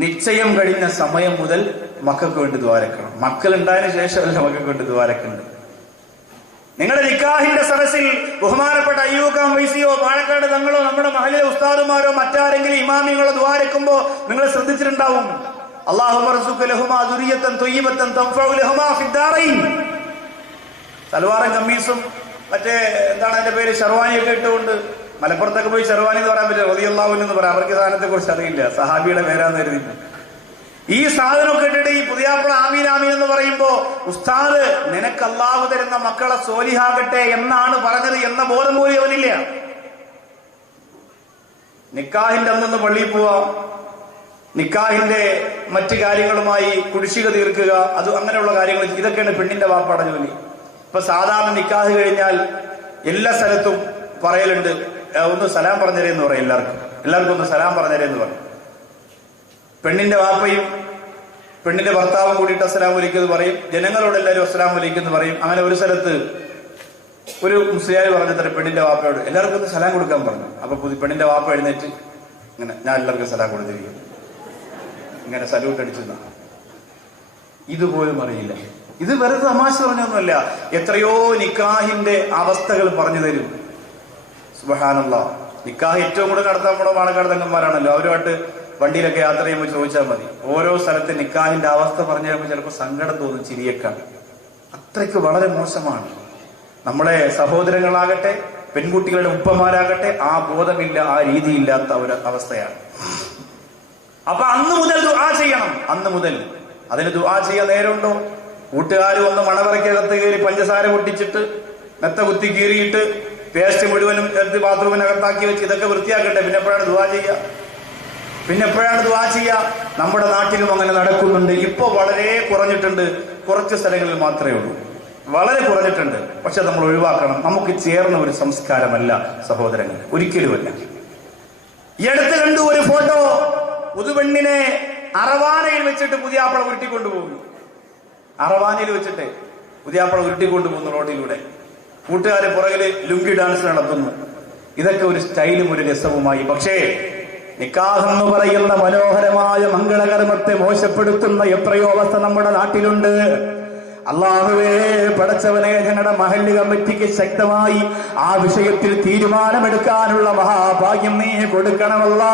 നിശ്ചയം കഴിഞ്ഞ സമയം മുതൽ മക്കൾക്ക് വേണ്ടി ദ്വാരക്കണം. മക്കൾ ഉണ്ടായതിനു ശേഷമല്ല മക്കൾക്ക് വേണ്ടി ദ്വാരക്കുന്നുണ്ട്. നിങ്ങളുടെ നിക്കാഹിന്റെ സദസ്സിൽ ബഹുമാനപ്പെട്ട അയ്യൂബ് വൈസിയോ പാലക്കാട് തങ്ങളോ നമ്മുടെ മഹലിലെ ഉസ്താദുമാരോ മറ്റാരെങ്കിലും ഇമാമിങ്ങളോ ദ്വാരക്കുമ്പോ നിങ്ങൾ ശ്രദ്ധിച്ചിട്ടുണ്ടാവും. സൽവാറും കമ്മീസും മറ്റേ എന്താണ് അതിന്റെ പേര് ഷർവാനിയൊക്കെ ഇട്ടുകൊണ്ട് മലപ്പുറത്തൊക്കെ പോയി ഷർവാനി എന്ന് പറയാൻ പറ്റില്ല, റളിയല്ലാഹു അൻഹു എന്ന് പറയാം. അവർക്ക് സാധനത്തെ കുറിച്ച് അറിയില്ല, സഹാബിയുടെ പേരാന്ന് കരുതില്ല. ഈ സാധനമൊക്കെ ഇട്ടിട്ട് ഈ പുതിയാപ്പിള ആമീൻ ആമീൻ എന്ന് പറയുമ്പോ ഉസ്താദ് നിനക്ക് അല്ലാഹു തരുന്ന മക്കളെ സോലിഹാകട്ടെ എന്നാണ് പറഞ്ഞത് എന്ന ബോധം പോലും അവനില്ല. നിക്കാഹിന്റെ അന്നൊന്ന് പള്ളിയിൽ പോവാ, നിക്കാഹിന്റെ മറ്റു കാര്യങ്ങളുമായി കുടിശ്ശിക തീർക്കുക, അത് അങ്ങനെയുള്ള കാര്യങ്ങൾ, ഇതൊക്കെയാണ് പെണ്ണിന്റെ വാപ്പാടെ ജോലി. ഇപ്പൊ സാധാരണ നിക്കാഹ് കഴിഞ്ഞാൽ എല്ലാ സ്ഥലത്തും പറയലുണ്ട്, ഒന്ന് സലാം പറഞ്ഞേരെന്ന് പറയും. എല്ലാവർക്കും ഒന്ന് സലാം പറഞ്ഞേരെന്ന് പറയും. പെണ്ണിന്റെ വാപ്പയും പെണ്ണിന്റെ ഭർത്താവും കൂടിയിട്ട് അസ്സലാമു അലൈക്കും എന്ന് പറയും, ജനങ്ങളോട് എല്ലാവരും അസ്സലാമു അലൈക്കും എന്ന് പറയും. അങ്ങനെ ഒരു സ്ഥലത്ത് ഒരു മുസ്ലിയാർ പറഞ്ഞത്ര പെണ്ണിന്റെ വാപ്പയോട് എല്ലാവർക്കും ഒന്ന് സലാം കൊടുക്കാൻ പറഞ്ഞു. അപ്പൊ പെണ്ണിന്റെ വാപ്പ എഴുന്നേറ്റ് ഇങ്ങനെ ഞാൻ എല്ലാവർക്കും സലാം കൊടുത്തിരിക്കും, ഇങ്ങനെ സല്യൂട്ട് അടിച്ചെന്ന. ഇതുപോലും അറിയില്ല. ഇത് വെറുതെ തമാശ പറഞ്ഞൊന്നുമല്ല, എത്രയോ നിക്കാഹിന്റെ അവസ്ഥകൾ പറഞ്ഞു തരും. സുബ്ഹാനല്ലാഹ്. നിക്കാഹ് ഏറ്റവും കൂടുതൽ നടത്താൻ നമ്മുടെ പാലക്കാട് തങ്ങന്മാരാണല്ലോ. അവരുമായിട്ട് വണ്ടിയിലൊക്കെ യാത്ര ചെയ്യുമ്പോൾ ചോദിച്ചാൽ മതി. ഓരോ സ്ഥലത്ത് നിക്കാഹിന്റെ അവസ്ഥ പറഞ്ഞു കഴിയുമ്പോൾ ചിലപ്പോൾ സങ്കടം തോന്നും, ചിരിയേക്കാൻ. അത്രയ്ക്ക് വളരെ മോശമാണ്. നമ്മളെ സഹോദരങ്ങളാകട്ടെ പെൺകുട്ടികളുടെ ഉപ്പമാരാകട്ടെ ആ ബോധമില്ല, ആ രീതിയില്ലാത്ത ഒരു അവസ്ഥയാണ്. അപ്പൊ അന്ന് മുതൽ ദുആ ചെയ്യണം. അന്ന് മുതൽ അതിന് ദുആ ചെയ്യാൻ നേരമുണ്ടോ? കൂട്ടുകാർ വന്ന് മണവറയ്ക്കകത്ത് കയറി പഞ്ചസാര പൊട്ടിച്ചിട്ട് മെത്ത കുത്തി കീറിയിട്ട് പേസ്റ്റ് മുഴുവനും എടുത്ത് ബാത്റൂമിനകത്താക്കി വെച്ച് ഇതൊക്കെ വൃത്തിയാക്കട്ടെ. പിന്നെ എപ്പോഴാണ് ദുആ ചെയ്യുക? നമ്മുടെ നാട്ടിലും അങ്ങനെ നടക്കുന്നുണ്ട്. ഇപ്പൊ വളരെ കുറഞ്ഞിട്ടുണ്ട്, കുറച്ച് സ്ഥലങ്ങളിൽ മാത്രമേ ഉള്ളൂ, വളരെ കുറഞ്ഞിട്ടുണ്ട്. പക്ഷെ നമ്മൾ ഒഴിവാക്കണം. നമുക്ക് ചേർന്ന ഒരു സംസ്കാരമല്ല സഹോദരങ്ങൾ, ഒരിക്കലുമല്ല. ഈ അടുത്ത് കണ്ടു ഒരു ഫോട്ടോ, പുതുപെണ്ണിനെ അറവാനയിൽ വെച്ചിട്ട് പുതിയാപ്പള ഉരുട്ടിക്കൊണ്ടുപോകുന്നു. അറവാനയിൽ വെച്ചിട്ട് പുതിയാപ്പള ഉരുട്ടിക്കൊണ്ടുപോകുന്നു റോഡിലൂടെ. കൂട്ടുകാരെ പുറകില് ലുങ്കി ഡാൻസ് നടത്തുന്നു. ഇതൊക്കെ ഒരു സ്റ്റൈലും ഒരു രസവുമായി. പക്ഷേ നിക്കാഹ് എന്ന് പറയുന്ന മനോഹരമായ മംഗളകർമ്മത്തെ മോശപ്പെടുത്തുന്ന എത്രയോ അവസ്ഥ നമ്മുടെ നാട്ടിലുണ്ട്. അല്ലാഹുവേ, പടച്ചവനെ, ഞങ്ങളുടെ മഹല്ല് കമ്മിറ്റിക്ക് ശക്തമായി ആ വിഷയത്തിൽ തീരുമാനമെടുക്കാനുള്ള മഹാഭാഗ്യം നീ കൊടുക്കണമല്ലാ.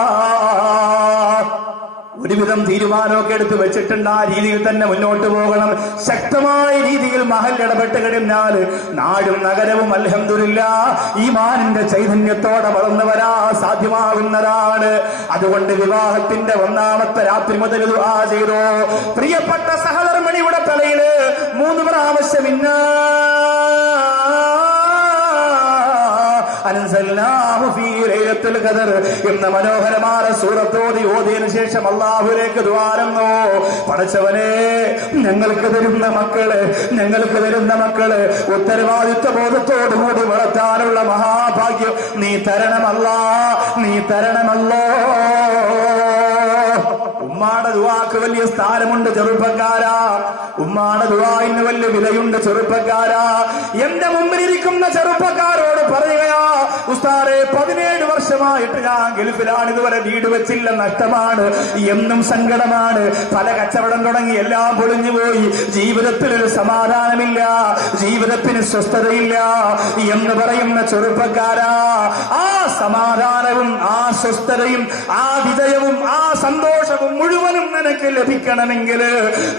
ഒരുവിധം തീരുമാനമൊക്കെ എടുത്ത് വെച്ചിട്ടുണ്ട്. ആ രീതിയിൽ തന്നെ മുന്നോട്ട് പോകണം. ശക്തമായ രീതിയിൽ മഹൽ ഇടപെട്ട് കഴിഞ്ഞാൽ നാടും നഗരവും അൽഹംദുലില്ലാഹ് ഈമാനിന്റെ ചൈതന്യത്തോടെ വളർന്നു വരാൻ സാധ്യമാകുന്നതാണ്. അതുകൊണ്ട് വിവാഹത്തിന്റെ ഒന്നാമത്തെ രാത്രി മുതൽ ദുആ ചെയ്തോ. പ്രിയപ്പെട്ട സഹധർമ്മിണിയുടെ തലയില് 3 പ്രാവശ്യം അൻസൽനാഹു ഫീ ലൈലത്തുൽ ഖദർ എന്ന മനോഹരമായ സൂറത്ത് ഓതിയതിനു ശേഷം അല്ലാഹുവിലേക്ക് ദുആരന്നോ. പടച്ചവനെ, ഞങ്ങൾക്ക് തരുന്ന മക്കള് ഉത്തരവാദിത്വ ബോധത്തോടുകൂടി വളർത്താനുള്ള മഹാഭാഗ്യം നീ തരണമല്ലാ, നീ തരണമല്ലോ. ഉമ്മാടെ ദുആക്ക് വലിയ സ്ഥാനമുണ്ട് ചെറുപ്പക്കാരാ. ഉമ്മാടെ ദുആഇന് വലിയ വിലയുണ്ട് ചെറുപ്പക്കാരാ. എന്റെ മുമ്പിലിരിക്കുന്ന ചെറുപ്പക്കാരോട് പറയുകയാ, ഉസ്താദേ 17 വർഷമായിട്ട് ഞാൻ ഗൾഫിലാണ്, ഇതുവരെ വീട് വെച്ചില്ല, നഷ്ടമാണ്, എന്നും സങ്കടമാണ്, പല കച്ചവടം തുടങ്ങി എല്ലാം പൊളിഞ്ഞുപോയി, ജീവിതത്തിലൊരു സമാധാനമില്ല, ജീവിതത്തിന് സ്വസ്ഥതയില്ല എന്ന് പറയുന്ന ചെറുപ്പക്കാരാ, ആ സമാധാനവും ആ സ്വസ്ഥതയും ആ വിജയവും ആ സന്തോഷവും മുഴുവനും നിനക്ക് ലഭിക്കണമെങ്കിൽ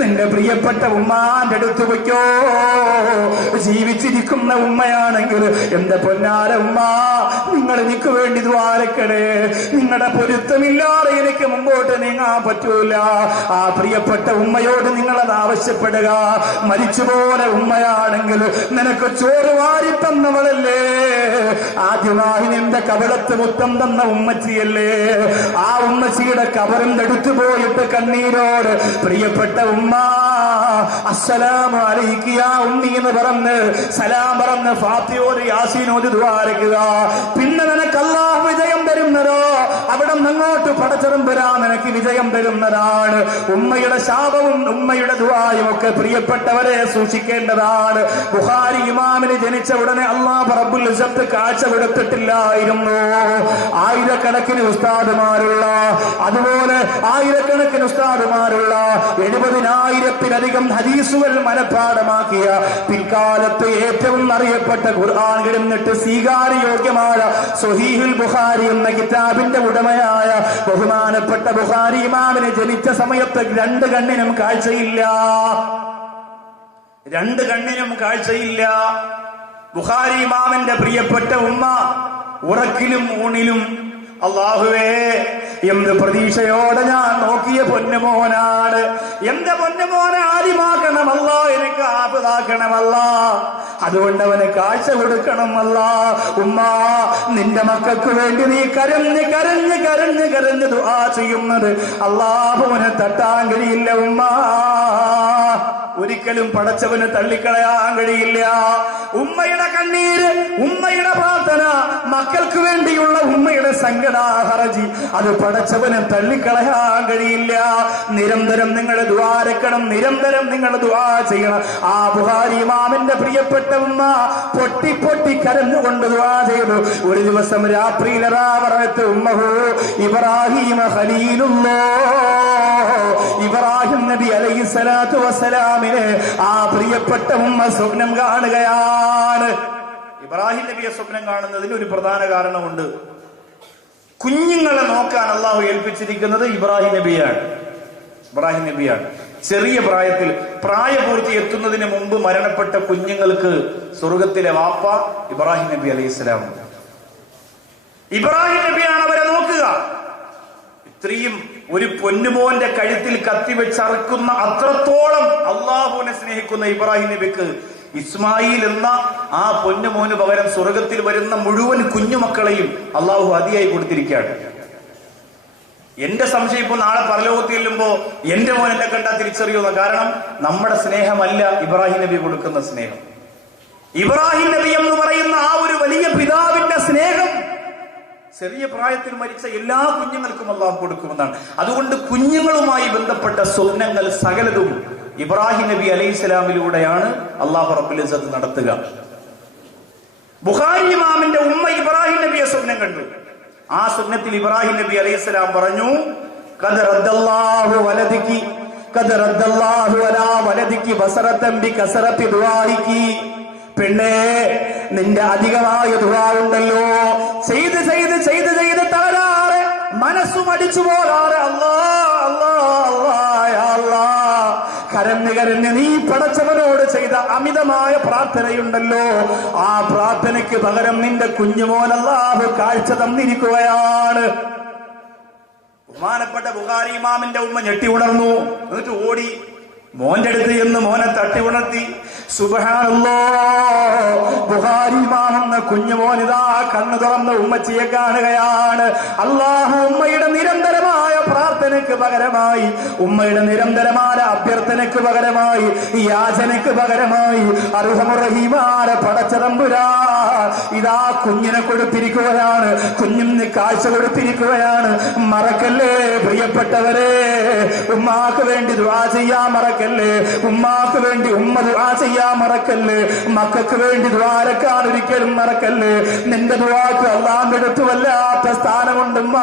നിന്റെ പ്രിയപ്പെട്ട ഉമ്മാന്റെ അടുത്ത് വയ്ക്കോ. ജീവിച്ചിരിക്കുന്ന ഉമ്മയാണെങ്കിൽ എന്റെ പൊന്നാര ഉമ്മ, നിങ്ങൾ എനിക്ക് വേണ്ടി ദ്വാരക്കണേ. നിങ്ങളുടെ പൊരുത്തമില്ലാതെ എനിക്ക് മുമ്പോട്ട് നീങ്ങാൻ പറ്റൂല. ആ പ്രിയപ്പെട്ട ഉമ്മയോട് നിങ്ങളത് ആവശ്യപ്പെടുക. മരിച്ചുപോലെ ഉമ്മയാണെങ്കിൽ നിനക്ക് ചോറ് വാരി തന്നവളല്ലേ, ആദ്യമായി നിന്റെ കവളത്ത് മുത്തം തന്ന ഉമ്മച്ചിയല്ലേ, ആ ഉമ്മച്ചിയുടെ കബറിന്റെ അടുത്ത് പോയിട്ട് കണ്ണീരോട് പ്രിയപ്പെട്ട ഉമ്മ അസ്സലാമു അലൈക യാ ഉമ്മി എന്ന് പറഞ്ഞ് സലാം പറഞ്ഞ് ഫാത്തിഹയോട് യാസീനോട് ദുആ ചെയ്യുക. പിന്നെ നിനക്ക് അല്ലാഹു വിജയം തരുന്നതോ അവിടെ അങ്ങോട്ട് പടച്ചതമ്പുരാൻ നിനക്ക് വിജയം തരുന്നതാണ്. ഉമ്മയുടെ ശാപവും ഉമ്മയുടെ ദുആയും ഒക്കെ പ്രിയപ്പെട്ടവരെ സൂക്ഷിക്കേണ്ടതാണ്. ബുഖാരി ഇമാമിന് ജനിച്ച ഉടനെ അല്ലാഹു റബ്ബുൽ ഇസ്സത്ത് കാഴ്ച കൊടുത്തിട്ടില്ലായിരുന്നു. ആയിരക്കണക്കിന് ഉസ്താദുമാരുള്ള, അതുപോലെ ആയിരക്കണക്കിന് ഉസ്താദുമാരുള്ള 70,000-ത്തിലധികം ഹദീസുകൾ മനഃപ്പാഠമാക്കിയ, പിൽക്കാലത്ത് ഏറ്റവും അറിയപ്പെട്ട ഖുർആൻ കിടന്നിട്ട് സ്വീകാര്യയോഗ്യമായ സ്വഹീഹുൽ ബുഖാരി എന്ന കിതാബിന്റെ ഉടമയായ ബഹുമാനപ്പെട്ട ബുഖാരി ഇമാമിന് ജനിച്ച സമയത്ത് 2 കണ്ണിനും കാഴ്ചയില്ല. 2 കണ്ണിനും കാഴ്ചയില്ല. ബുഖാരി ഇമാമിന്റെ പ്രിയപ്പെട്ട ഉമ്മ ഉറക്കിലും ഊണിലും അല്ലാഹുവേ എന്ത് പ്രതീക്ഷയോടെ ഞാൻ നോക്കിയ പൊന്നുമോനാണ്, എന്റെ പൊന്നുമോനെ ആലിമാക്കണമല്ല, എനിക്ക് ആപതാക്കണമല്ല, അതുകൊണ്ട് അവന് കാഴ്ച കൊടുക്കണമല്ല. ഉമ്മ, നിന്റെ മക്കൾക്ക് വേണ്ടി നീ കരഞ്ഞ് കരഞ്ഞ് കരഞ്ഞ് കരഞ്ഞ് ദുആ ചെയ്യുന്നത് അല്ലാഹുവിനെ തട്ടാൻ കഴിയില്ല. ഉമ്മ, ഒരിക്കലും പടച്ചവന് തള്ളിക്കളയാൻ കഴിയില്ല. ഉമ്മയുടെ കണ്ണീര്, ഉമ്മയുടെ പ്രാർത്ഥന, മക്കൾക്ക് വേണ്ടിയുള്ള ഉമ്മയുടെ സങ്കടാഹറജി, അത് പടച്ചവന് തള്ളിക്കളയാൻ കഴിയില്ല. നിരന്തരം നിങ്ങൾ ദുആരക്കണം, നിരന്തരം നിങ്ങൾ ദുആ ചെയ്യണം. ആ ബുഖാരി ഇമാമിന്റെ പ്രിയപ്പെട്ട ഉമ്മ പൊട്ടി പൊട്ടി കരഞ്ഞുകൊണ്ട് ദുആ ചെയ്തു. ഒരു ദിവസം രാത്രിയിൽ റാവറത്ത് ഉമ്മഹു ഇബ്രാഹിം ഖലീലുല്ലാഹ്, ഇബ്രാഹിം നബി അലൈഹിസ്സലാത്തു വസ്സലാമിനെ ആ പ്രിയപ്പെട്ട ഉമ്മ സ്വപ്നം കാണുകയാണ്. ഇബ്രാഹിം നബിയെ സ്വപ്നം കാണുന്നതിന് ഒരു പ്രധാന കാരണമുണ്ട്. കുഞ്ഞുങ്ങളെ നോക്കാൻ അള്ളാഹു ഏൽപ്പിച്ചിരിക്കുന്നത് ഇബ്രാഹിം നബിയാണ്. ഇബ്രാഹിം നബിയാണ്. ചെറിയ പ്രായത്തിൽ, പ്രായപൂർത്തി എത്തുന്നതിന് മുമ്പ് മരണപ്പെട്ട കുഞ്ഞുങ്ങൾക്ക് സ്വർഗത്തിലെ വാപ്പ ഇബ്രാഹിം നബി അലൈഹിസ്സലാം. ഇബ്രാഹിം നബിയാണ് അവരെ നോക്കുക. ഇത്രയും ഒരു പൊന്നുമോന്റെ കഴുത്തിൽ കത്തിവെച്ചറക്കുന്ന അത്രത്തോളം അള്ളാഹുവിനെ സ്നേഹിക്കുന്ന ഇബ്രാഹിം നബിക്ക് ഇസ്മായിൽ എന്ന ആ പൊന്നുമോന് പകരം സ്വർഗത്തിൽ വരുന്ന മുഴുവൻ കുഞ്ഞുമക്കളെയും അള്ളാഹു ഹദിയായി കൊടുത്തിരിക്കുകയാണ്. എന്റെ സംശയം ഇപ്പൊ നാളെ പരലോകത്ത് ചെല്ലുമ്പോ എന്റെ മോൻ എന്നെ കണ്ടാൽ തിരിച്ചറിയുന്ന, കാരണം നമ്മുടെ സ്നേഹമല്ല ഇബ്രാഹിം നബി കൊടുക്കുന്ന സ്നേഹം. ഇബ്രാഹിം നബി എന്ന് പറയുന്ന ആ ഒരു വലിയ പിതാവിന്റെ സ്നേഹം ചെറിയ പ്രായത്തിൽ മരിച്ച എല്ലാ കുഞ്ഞുങ്ങൾക്കും അള്ളാഹു കൊടുക്കുമെന്നാണ്. അതുകൊണ്ട് കുഞ്ഞുങ്ങളുമായി ബന്ധപ്പെട്ട സ്വപ്നങ്ങൾ സകലതും ഇബ്രാഹിം നബി അലൈഹിസ്സലാമിലൂടെയാണ് അള്ളാഹു റബ്ബുൽ ഇസ്സത്ത് നടത്തുക. ബുഖാരി ഇമാമിന്റെ ഉമ്മ ഇബ്രാഹിം നബിയെ സ്വപ്നം കണ്ടു. ആ സ്വപ്നത്തിൽ ഇബ്രാഹിം നബി അലൈഹിസ്സലാം പറഞ്ഞു, ഖദ് റദ്ദല്ലാഹു വലദികി, ഖദ് റദ്ദല്ലാഹു അലാ വലദികി ബസറതൻ ബികസറതി ദുആഇകി. പെണ്ണേ, നിന്റെ അധികമായ ദുആ ഉണ്ടല്ലോ, ചെയ്ത് ചെയ്ത് ചെയ്ത് ചെയ്ത് തളരാറെ, മനസ്സും അടിച്ചു പോരാറെ, അല്ലാ അല്ലാ അല്ലാ യാ അല്ലാ, കരഞ്ഞ് കരഞ്ഞ് നീ പടച്ചവനോട് ചെയ്ത അമിതമായ പ്രാർത്ഥനയുണ്ടല്ലോ, ആ പ്രാർത്ഥനയ്ക്ക് പകരം നിന്റെ കുഞ്ഞുമോൻ അല്ലാഹു കാഴ്ച തന്നിരിക്കുകയാണ്. ബഹുമാനപ്പെട്ട ബുഖാരി ഇമാമിന്റെ ഉമ്മ ഞെട്ടി ഉണർന്നു. എന്നിട്ട് ഓടി മോന്റെ അടുത്ത് എന്ന് മോനെ തട്ടി ഉണർത്തി. സുബ്ഹാനല്ലാഹ്, ബുഖാരി ഇമാം എന്ന കുഞ്ഞുമോനിതാ കണ്ണു തുറന്ന് ഉമ്മച്ചിയെ കാണുകയാണ്. അല്ലാഹു ഉമ്മയുടെ നിരന്തരമായ പ്രാർത്ഥനയ്ക്ക് പകരമായി, ഉമ്മയുടെ നിരന്തരമായ അഭ്യർത്ഥനയ്ക്ക് പകരമായി, യാചനയ്ക്ക് പകരമായി അർഹമുറഹീമായ പടച്ചതമ്പുരാൻ ഇതാ കുഞ്ഞിനെ കൊടുത്തിരിക്കുകയാണ്, കുഞ്ഞിന് കാഴ്ച കൊടുത്തിരിക്കുകയാണ്. മറക്കല്ലേ പ്രിയപ്പെട്ടവരെ, ഉമ്മാക്ക് വേണ്ടി ദുആ ചെയ്യാൻ മറക്കല്ലേ, ഉമ്മാക്ക് വേണ്ടി ഉമ്മ ദുആ ചെയ്യാൻ മറക്കല്ലേ, മക്കൾക്ക് വേണ്ടി ദ്വാരക്കാൻ ഒരിക്കലും മറക്കല്ലേ. നിന്റെ ദുആക്ക് അല്ലാഹുവിന്റെ അടുത്ത് വല്ലാത്ത സ്ഥാനമുണ്ടുമ്മ.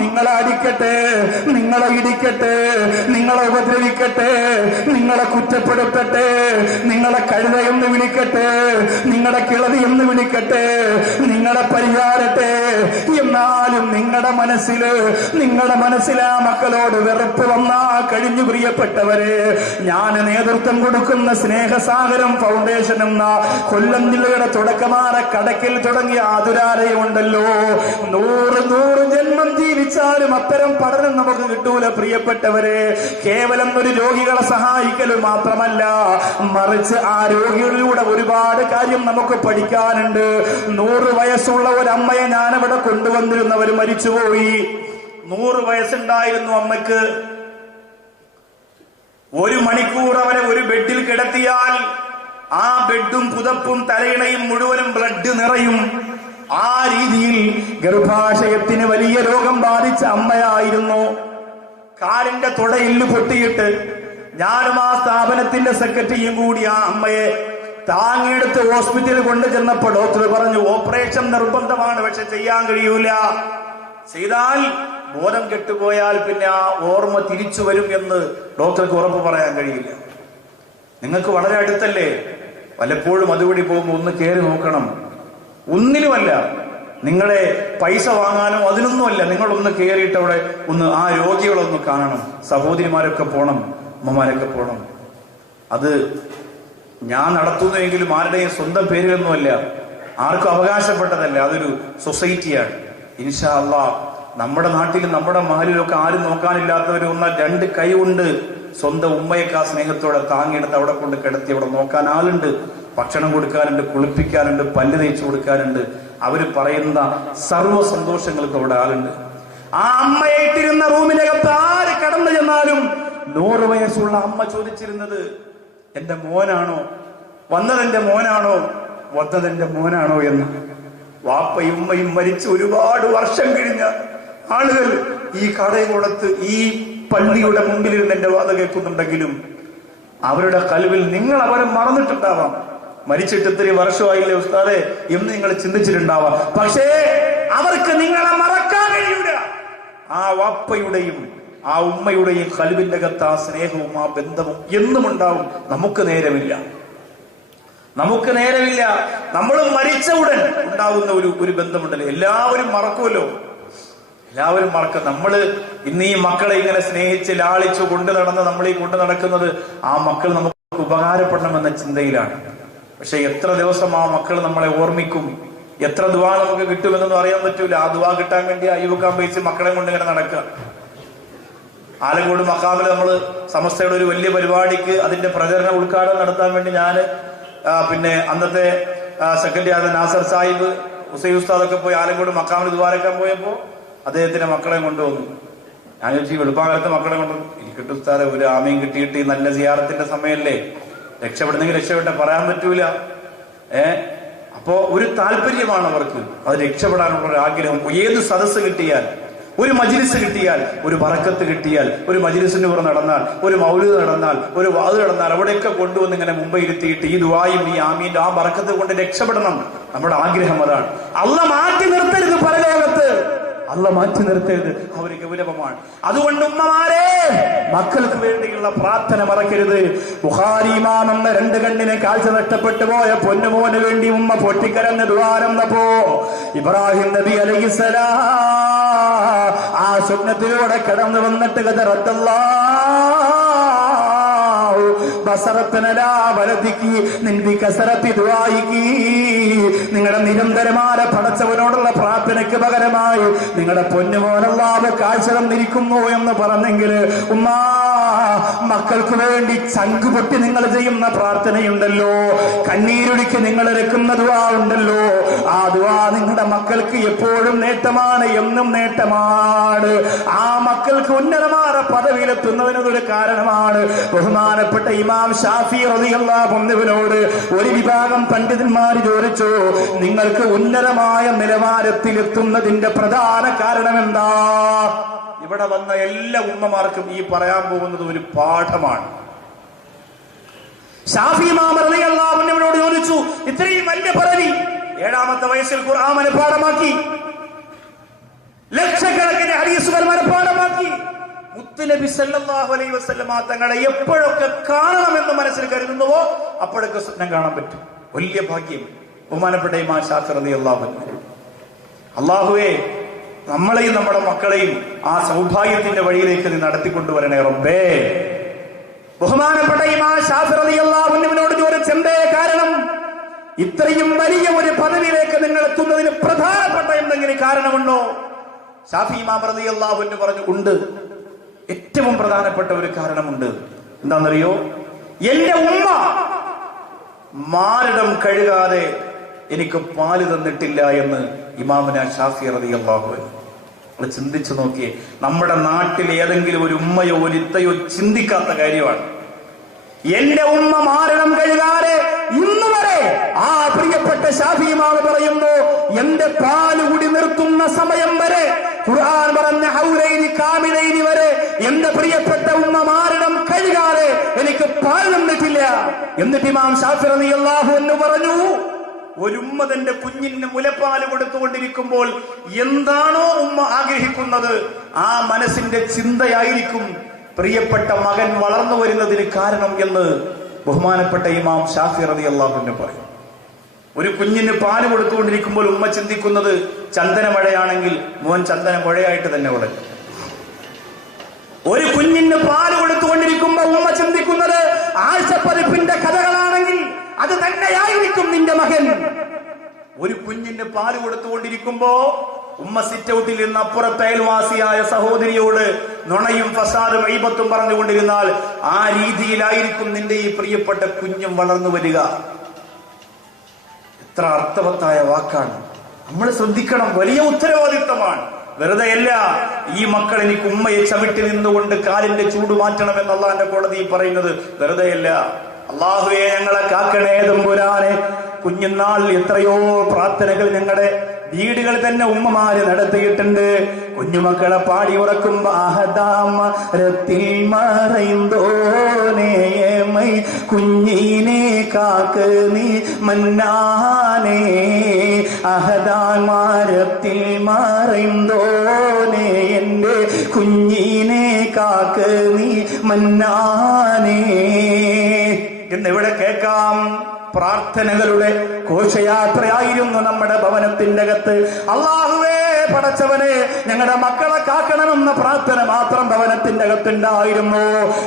നിങ്ങളെ അടിക്കട്ടെ, നിങ്ങളെ ഇടിക്കട്ടെ, നിങ്ങളെ ഉപദ്രവിക്കട്ടെ, നിങ്ങളെ കുറ്റപ്പെടുത്തട്ടെ, നിങ്ങളെ കഴുതയെന്ന് വിളിക്കട്ടെ, നിങ്ങളെ കിളതി എന്ന് വിളിക്കട്ടെ, നിങ്ങളെ പരിഹാരട്ടെ, എന്നാലും നിങ്ങളുടെ മനസ്സിൽ ആ മക്കളോട് വെറുപ്പ് വന്നാ കഴിഞ്ഞു. പ്രിയപ്പെട്ടവരെ, ഞാൻ നേതൃത്വം കൊടുക്കുന്ന സ്നേഹസാഗരം ഫൗണ്ടേഷൻ എന്ന കൊല്ലം ജില്ലയുടെ തുടക്കമാറ കടക്കിൽ തുടങ്ങിയ ആതുരാലയമുണ്ടല്ലോ, 100 ജന്മം ജീവിച്ചാലും അത്തരം പഠനം നമുക്ക് കിട്ടൂല. പ്രിയപ്പെട്ടവരെ, കേവലം ഒരു രോഗികളെ സഹായിക്കലും മാത്രമല്ല, മറിച്ച് ആ രോഗികളിലൂടെ ഒരുപാട് കാര്യം നമുക്ക് പഠിക്കാനുണ്ട്. 100 വയസ്സുള്ള ഒരു അമ്മയെ ഞാനവിടെ കൊണ്ടുവന്നിരുന്നവർ മരിച്ചുപോയി. 100 വയസ്സുണ്ടായിരുന്നു അമ്മയ്ക്ക്. 1 മണിക്കൂർ അവരെ ഒരു ബെഡിൽ കിടത്തിയാൽ ആ ബെഡും പുതപ്പും തലയിണയും മുഴുവനും ബ്ലഡ് നിറയും. ആ രീതിയിൽ ഗർഭാശയത്തിന് വലിയ രോഗം ബാധിച്ച അമ്മയായിരുന്നു. കാലിന്റെ തുടയെല്ല് പൊട്ടിയിട്ട് ഞാനും ആ സ്ഥാപനത്തിന്റെ സെക്രട്ടറിയും കൂടി ആ അമ്മയെ താങ്ങിയെടുത്ത് ഹോസ്പിറ്റലിൽ കൊണ്ടുചെന്നപ്പോ ഡോക്ടർ പറഞ്ഞു, ഓപ്പറേഷൻ നിർബന്ധമാണ്, പക്ഷെ ചെയ്യാൻ കഴിയൂല. ചെയ്താൽ ബോധം കെട്ടുപോയാൽ പിന്നെ ആ ഓർമ്മ തിരിച്ചു വരും എന്ന് ഡോക്ടർക്ക് ഉറപ്പ് പറയാൻ കഴിയില്ല. നിങ്ങൾക്ക് വളരെ അടുത്തല്ലേ, വല്ലപ്പോഴും അതുവഴി പോകുമ്പോൾ ഒന്ന് കയറി നോക്കണം. ഒന്നിനുമല്ല, നിങ്ങളെ പൈസ വാങ്ങാനോ അതിനൊന്നുമല്ല, നിങ്ങളൊന്ന് കയറിയിട്ട് അവിടെ ഒന്ന് ആ രോഗികളൊന്ന് കാണണം. സഹോദരിമാരൊക്കെ പോണം, അമ്മമാരൊക്കെ പോണം. അത് ഞാൻ നടത്തുന്നുവെങ്കിലും ആരുടെയും സ്വന്തം പേരിലൊന്നുമല്ല, ആർക്കും അവകാശപ്പെട്ടതല്ല, അതൊരു സൊസൈറ്റിയാണ്. ഇൻഷാ അല്ലാഹ് നമ്മുടെ നാട്ടിലും നമ്മുടെ മഹലിലൊക്കെ ആരും നോക്കാനില്ലാത്തവർ ഒന്ന് രണ്ട് കൈ കൊണ്ട് സ്വന്തം ഉമ്മയൊക്കെ ആ സ്നേഹത്തോടെ താങ്ങിയെടുത്ത് അവിടെ കൊണ്ട് കിടത്തി അവിടെ നോക്കാൻ ആളുണ്ട്, ഭക്ഷണം കൊടുക്കാനുണ്ട്, കുളിപ്പിക്കാനുണ്ട്, പല്ല് തേച്ചു കൊടുക്കാനുണ്ട്. അവര് പറയുന്ന സർവ്വ സന്തോഷങ്ങൾക്ക് അവിടെ ആളുണ്ട്. ആ അമ്മയായിട്ടിരുന്ന റൂമിനകത്ത് ആര് കടന്നു ചെന്നാലും 100 വയസ്സുള്ള അമ്മ ചോദിച്ചിരുന്നത്, എന്റെ മോനാണോ വന്നതെന്റെ മോനാണോ വന്നതെന്റെ മോനാണോ എന്ന്. വാപ്പയും ഉമ്മയും മരിച്ച് ഒരുപാട് വർഷം കഴിഞ്ഞ ആളുകൾ ഈ കടയോടത്ത് ഈ പള്ളിയുടെ മുമ്പിലിരുന്ന് എന്റെ വാദ കേൾക്കുന്നുണ്ടെങ്കിലും അവരുടെ കൽവിൽ നിങ്ങൾ അവരെ മറന്നിട്ടുണ്ടാവാം. മരിച്ചിട്ട് ഇത്രയും വർഷമായില്ലേ ഉസ്താദെ എന്ന് നിങ്ങൾ ചിന്തിച്ചിട്ടുണ്ടാവാം. പക്ഷേ അവർക്ക് നിങ്ങളെ മറക്കാൻ കഴിയൂല. ആ വാപ്പയുടെയും ആ ഉമ്മയുടെയും കൽവിന്റെ അകത്ത് ആ സ്നേഹവും ആ ബന്ധവും എന്നും ഉണ്ടാവും. നമുക്ക് നേരമില്ല. നമ്മളും മരിച്ച ഉടൻ ഉണ്ടാകുന്ന ഒരു ബന്ധമുണ്ടല്ലോ, എല്ലാവരും മറക്കുമല്ലോ, എല്ലാവരും മറക്കും. നമ്മള് ഇന്ന് ഈ മക്കളെ ഇങ്ങനെ സ്നേഹിച്ച് ലാളിച്ചു കൊണ്ടു നടന്ന് നമ്മൾ ഈ കൊണ്ടു നടക്കുന്നത് ആ മക്കൾ നമുക്ക് ഉപകാരപ്പെടണമെന്ന ചിന്തയിലാണ്. പക്ഷെ എത്ര ദിവസം ആ മക്കൾ നമ്മളെ ഓർമ്മിക്കും, എത്ര ദുആ നമുക്ക് കിട്ടുമെന്നൊന്നും അറിയാൻ പറ്റൂല. ആ ദുആ കിട്ടാൻ വേണ്ടി അയ്യൂബ് ബേസ് മക്കളെ കൊണ്ട് ഇങ്ങനെ നടക്കുക. ആലങ്കോട് മഖാമിൽ നമ്മള് സമസ്തയുടെ ഒരു വലിയ പരിപാടിക്ക് അതിന്റെ പ്രചരണ ഉദ്ഘാടനം നടത്താൻ വേണ്ടി ഞാൻ പിന്നെ അന്നത്തെ സെക്രട്ടറി ആയ നാസർ സാഹിബ്, ഹുസൈൻ ഉസ്താദൊക്കെ പോയി ആലങ്കോട് മഖാമിൽ ദുആരക്കാൻ പോയപ്പോ അദ്ദേഹത്തിന്റെ മക്കളെ കൊണ്ടുവന്നു. ഞാൻ ചോദിച്ചു, വെളുപ്പാകാലത്ത് മക്കളെ കൊണ്ടുവന്നു. ഇരിക്കട്ടെ ഉസ്താദെ, ഒരു ആമയും കിട്ടിയിട്ട് നല്ല സിയാറത്തിന്റെ സമയല്ലേ, രക്ഷപ്പെടുന്നെങ്കിൽ രക്ഷപ്പെട്ടെ പറയാൻ പറ്റൂല. അപ്പോ ഒരു താല്പര്യമാണ് അവർക്ക്, അത് രക്ഷപ്പെടാനുള്ള ഒരു ആഗ്രഹം. ഏത് സദസ്സ് കിട്ടിയാൽ, ഒരു മജ്ലിസ് കിട്ടിയാൽ, ഒരു ബറക്കത്ത് കിട്ടിയാൽ, ഒരു മജ്ലിസിന് പുറം നടന്നാൽ, ഒരു മൗലിദ് നടന്നാൽ, ഒരു വാദ് നടന്നാൽ അവിടെയൊക്കെ കൊണ്ടുവന്ന് ഇങ്ങനെ മുമ്പ് ഇരുത്തിയിട്ട് ഈ ദുആയും ഈ ആമീന്റെ ആ ബറക്കത്ത് കൊണ്ട് രക്ഷപ്പെടണം. നമ്മുടെ ആഗ്രഹം അതാണ്. അല്ലാഹ് മാറ്റി നിർത്തരുത്, പരലോകത്ത് അല്ലാഹ് മാറ്റി നിർത്തരുത്, അവർ ഗൗരവമാണ്. അതുകൊണ്ട് ഉമ്മമാരെ, മക്കൾക്ക് വേണ്ടിയുള്ള പ്രാർത്ഥന മറക്കരുത്. ബുഖാരി ഇമാം എന്ന 2 കണ്ണിന് കാഴ്ച നഷ്ടപ്പെട്ടു പോയ പൊന്നുമോന് വേണ്ടി ഉമ്മ പൊട്ടിക്കരഞ്ഞ് ദുആരന്നപ്പോ ഇബ്രാഹിം നബി അലൈഹിസ്സലാം ആ സ്വപ്നത്തിലൂടെ കടന്നു വന്നിട്ട് നിങ്ങളുടെ നിരന്തരമായ പടച്ചവനോടുള്ള പ്രാർത്ഥനയ്ക്ക് പകരമായി നിങ്ങളുടെ പൊന്നുമോനല്ലാതെ കാഴ്ച തന്നിരിക്കുന്നു എന്ന് പറഞ്ഞെങ്കിൽ ഉമ്മാ, മക്കൾക്ക് വേണ്ടി ചങ്കുപൊട്ടി നിങ്ങൾ ചെയ്യുന്ന പ്രാർത്ഥനയുണ്ടല്ലോ, കണ്ണീരൊഴുക്കി നിങ്ങൾ ഇറക്കുന്ന ദുആ ഉണ്ടല്ലോ, ആ ദുആ നിങ്ങളുടെ മക്കൾക്ക് എപ്പോഴും നേട്ടമാണ്, എന്നും നേട്ടമാണ്. ആ മക്കൾക്ക് ഉന്നതമായ പദവിയിലെത്തുന്നതിനൊരു കാരണമാണ്. ബഹുമാനപ്പെട്ട ഇമാം ഷാഫി റളിയല്ലാഹു അൻഹുവിനോട് ഒരു വിഭാഗം പണ്ഡിതന്മാർ ചോദിച്ചു, നിങ്ങൾക്ക് ഉന്നതമായ നിലവാരത്തിൽ എത്തുന്നതിന്റെ പ്രധാന കാരണം എന്താ? ഇവിടെ വന്ന എല്ലാ ഉമ്മമാർക്കും ഈ പറയാൻ പോകുന്നത് ഒരു പാഠമാണ്. ഷാഫി ഇമാം റളിയല്ലാഹു അൻഹുവിനോട് ചോദിച്ചു, ഇത്രയും വലിയ പദവി, 7ാമത്തെ വയസ്സിൽ ഖുർആൻ മനഃപാഠമാക്കി, ലക്ഷക്കണക്കിന് ഹദീസുകൾ മനഃപാഠമാക്കി, മുത്തുനബി സല്ലല്ലാഹു അലൈഹി വസല്ലമ തങ്ങളെ എപ്പോഴൊക്കെ കാണണമെന്ന് മനസ്സിൽ കരുതുന്നുവോ അപ്പോഴൊക്കെ സ്വപ്നം കാണാൻ പറ്റും. വലിയ ഭാഗ്യം. ബഹുമാനപ്പെട്ട ഇമാം ഷാഫി റളിയല്ലാഹു അൻഹു, അല്ലാഹുവേ നമ്മളെയും നമ്മുടെ മക്കളെയും ആ സൗഭാഗ്യത്തിന്റെ വഴിയിലേക്ക് നീ നടത്തിക്കൊണ്ടുവരണേ റബ്ബേ. ബഹുമാനപ്പെട്ട ഇമാം ഷാഫി റളിയല്ലാഹു അൻഹുവിനോട് ചോദിച്ച എന്തേ കാരണം? ഇത്രയും വലിയ ഒരു പദവിയിലേക്ക് നിങ്ങൾ എത്തുന്നതിന് പ്രധാനപ്പെട്ട എന്തെങ്കിലും കാരണമുണ്ടോ? ഷാഫി ഇമാം റളിയല്ലാഹു അൻഹു പറഞ്ഞു, ഉണ്ട്, ഏറ്റവും പ്രധാനപ്പെട്ട ഒരു കാരണമുണ്ട്. എന്താണെന്നറിയോ? എന്റെ ഉമ്മ മാറിടം കഴുകാതെ എനിക്ക് പാല് തന്നിട്ടില്ല എന്ന് ഇമാമുന ഷാഫി റളിയല്ലാഹു അൻഹു. നമ്മൾ ചിന്തിച്ചു നോക്കിയേ, നമ്മുടെ നാട്ടിൽ ഏതെങ്കിലും ഒരു ഉമ്മയോ ഒരു ഇത്തയോ ചിന്തിക്കാത്ത കാര്യമാണ്. എന്റെ ഉമ്മ മാരണം കഴുകാതെ ഇന്ന് വരെ ആ പ്രിയപ്പെട്ട ശാഫി ഇമാം പറയുന്നു, എന്റെ പാല് കുടി നിർത്തുന്ന സമയം വരെ, ഖുർആൻ പറഞ്ഞ ഹൗലൈനി കാമിലൈനി വരെ എന്റെ പ്രിയപ്പെട്ട ഉമ്മ മാരണം കഴുകാതെ എനിക്ക് പാൽ തന്നിട്ടില്ല. എന്നിട്ട് ഇമാം ശാഫി റളിയല്ലാഹു അൻഹു പറഞ്ഞു, ഒരു ഉമ്മ തന്റെ കുഞ്ഞിന് മുലപ്പാല് കൊടുത്തുകൊണ്ടിരിക്കുമ്പോൾ എന്താണോ ഉമ്മ ആഗ്രഹിക്കുന്നത് ആ മനസ്സിന്റെ ചിന്തയായിരിക്കും പ്രിയപ്പെട്ട മകൻ വളർന്നു വരുന്നതിന് കാരണം എന്ന് ബഹുമാനപ്പെട്ട ഇമാം ശാഫി റളിയല്ലാഹു അൻഹു പറയും. ഒരു കുഞ്ഞിന് പാല് കൊടുത്തുകൊണ്ടിരിക്കുമ്പോൾ ഉമ്മ ചിന്തിക്കുന്നത് ചന്ദനമഴയാണെങ്കിൽ മോൻ ചന്ദനമഴയായിട്ട് തന്നെ വളരും. ഒരു കുഞ്ഞിന് പാല് കൊടുത്തുകൊണ്ടിരിക്കുമ്പോൾ ഉമ്മ ചിന്തിക്കുന്നത് ആഴ്ചപ്പതിപ്പിന്റെ കഥകളാണെങ്കിൽ അത് തന്നെയായിരിക്കും നിന്റെ മകൻ. ഒരു കുഞ്ഞിന് പാല് കൊടുത്തുകൊണ്ടിരിക്കുമ്പോ ഉമ്മ സിറ്റ് ഔട്ടിൽ നിന്ന് അപ്പുറത്തെ അയൽവാസിയായ സഹോദരിയോട് നുണയും ഫസാദും ഐബത്തും പറഞ്ഞുകൊണ്ടിരുന്നാൽ ആ രീതിയിലായിരിക്കും നിന്റെ ഈ പ്രിയപ്പെട്ട കുഞ്ഞും വളർന്നു വരിക. എത്ര അർത്ഥവത്തായ വാക്കാണ്. നമ്മൾ ശ്രദ്ധിക്കണം, വലിയ ഉത്തരവാദിത്തമാണ്. വെറുതെയല്ല ഈ മക്കൾ എനിക്ക് ഉമ്മയെ ചവിട്ടി നിന്നുകൊണ്ട് കാലിന്റെ ചൂട് മാറ്റണമെന്ന് അള്ളാന്റെ കോടതി പറയുന്നത്. വെറുതെയല്ല. അള്ളാഹുവേ ഞങ്ങളെ കാക്കണേ തമ്പുരാനെ. കുഞ്ഞുനാൾ എത്രയോ പ്രാർത്ഥനകൾ ഞങ്ങളുടെ വീടുകൾ തന്നെ ഉമ്മമാര് നടത്തിയിട്ടുണ്ട്. കുഞ്ഞുമക്കളെ പാടി ഉറക്കുമ്പോ ആഹദാമരത്തിൽ മറൈന്തോനേമൈ കുഞ്ഞിനെ കാക്ക് നീ മന്നാനേ, അഹദാമരത്തിൽ മറൈന്തോനേ എന്റെ കുഞ്ഞിനെ കാക്ക് നീ മന്നാനേ എന്നിവിടെ കേൾക്കാം. പ്രാർത്ഥനകളുടെ ഘോഷയാത്രയായിരുന്നു നമ്മുടെ ഭവനത്തിന്റെ അകത്ത്. അല്ലാഹുവേ പടച്ചവനെ ഞങ്ങളുടെ മക്കളെ കാക്കണമെന്ന പ്രാർത്ഥന മാത്രം ഭവനത്തിന്റെ അകത്തുണ്ടായിരുന്നു.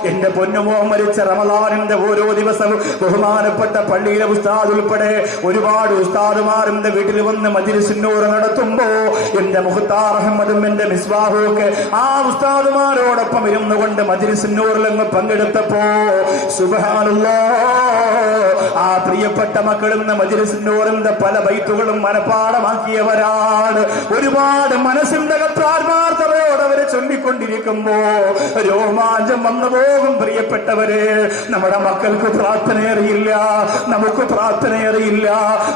എന്റെ പൊന്നുമോ മരിച്ച റമളാനിന്റെ ഓരോ ദിവസവും ബഹുമാനപ്പെട്ട പള്ളിയിലെ ഉസ്താദ് ഉൾപ്പെടെ ഒരുപാട് ഉസ്താദുമാർ എന്റെ വീട്ടിൽ വന്ന് മജ്‌ലിസുന്നൂർ നടത്തുമ്പോ എന്റെ മുഖ്താർ അഹമ്മദും എന്റെ മിസ്ബാഹും ഒക്കെ ആ ഉസ്താദുമാരോടൊപ്പം ഇരുന്നു കൊണ്ട് മജ്‌ലിസുന്നൂറിൽ അങ്ങ് പങ്കെടുത്തപ്പോ സുബ്ഹാനല്ലാഹ് ആ പ്രിയപ്പെട്ട മക്കളും മജ്‌ലിസുന്നൂറിന്റെ പല ബൈത്തുകളും മനഃപ്പാഠമാക്കിയവരാണ്. ഒരുപാട് മനസ്സിന്റെ ആത്മാർത്ഥതയോടെ അവരെ ചൊല്ലിക്കൊണ്ടിരിക്കുമ്പോ രോമാഞ്ചം വന്നു പോകും. പ്രിയപ്പെട്ടവരെ, നമ്മുടെ മക്കൾക്ക് പ്രാർത്ഥനയറിയില്ല, നമുക്ക് പ്രാർത്ഥനയറിയില്ല.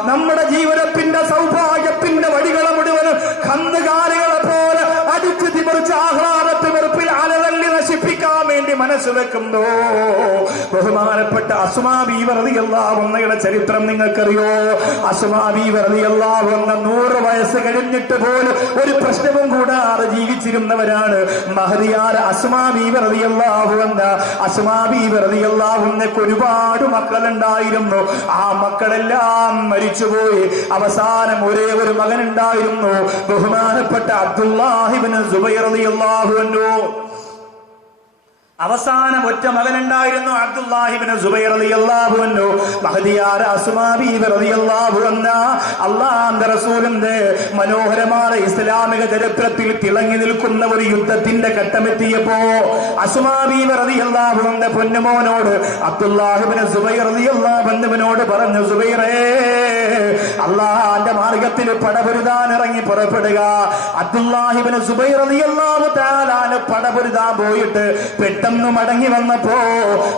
നമ്മുടെ ജീവിതത്തിന്റെ സൗഭാഗ്യത്തിന്റെ വഴികളെ മുഴുവനും കന്നുകാലികളെ പോലെ അടിച്ചു തിമറിച്ച് ആഹ്ലാദത്തിൽ വെറുപ്പിൽ അലതല്ലി നശിപ്പിക്കാൻ വേണ്ടി മനസ്സ് വെക്കുന്നു. ബഹുമാനപ്പെട്ട അസ്മാ ബീവി റളിയല്ലാഹു അൻഹയുടെ ചരിത്രം നിങ്ങൾക്കറിയോ? അസ്മാ ബീവി റളിയല്ലാഹു അൻഹ 100 വയസ്സ് കഴിഞ്ഞിട്ട് പോലും ഒരു പ്രശ്നവും കൂടാതെ ജീവിച്ചിരുന്നവരാണ്. മഹദിയായ അസ്മാ ബീവി റളിയല്ലാഹു അൻഹ. അസ്മാ ബീവി റളിയല്ലാഹു അൻഹയ്ക്ക് ഒരുപാട് മക്കളുണ്ടായിരുന്നു. ആ മക്കളെല്ലാം മരിച്ചുപോയി. അവസാനം ഒരേ ഒരു മകൻ ഉണ്ടായിരുന്നു, ബഹുമാനപ്പെട്ട അബ്ദുല്ലാഹി ഇബ്നു സുബൈർ റളിയല്ലാഹു അൻഹു. അവസാനം ഒറ്റ മകനുണ്ടായിരുന്നു, അബ്ദുല്ലാഹി ഇബ്നു സുബൈർ റളിയല്ലാഹു അൻഹു. മഹദിയായ അസ്മാ ബീവി റളിയല്ലാഹു അൻഹ അല്ലാഹുവിന്റെ റസൂലിന്റെ മനോഹരമായ ഇസ്ലാമിക ചരിത്രത്തിൽ തിളങ്ങി നിൽക്കുന്ന ഒരു യുദ്ധത്തിന്റെ ഘട്ടമെത്തിയപ്പോ അസ്മാ ബീവി റളിയല്ലാഹു അൻഹ പൊന്നുമോനോട് അബ്ദുല്ലാഹി ഇബ്നു സുബൈർ റളിയല്ലാഹു അൻഹുവിനോട് പറഞ്ഞു, സുബൈറേ, അല്ലാഹുവിന്റെ മാർഗത്തിൽ പടപൊരുതാൻ ഇറങ്ങി പുറപ്പെടുക. അബ്ദുല്ലാഹി ഇബ്നു സുബൈർ റളിയല്ലാഹു തആല പടപൊരുതാൻ പോയിട്ട് പെട്ടെന്ന് മടങ്ങി വന്നപ്പോ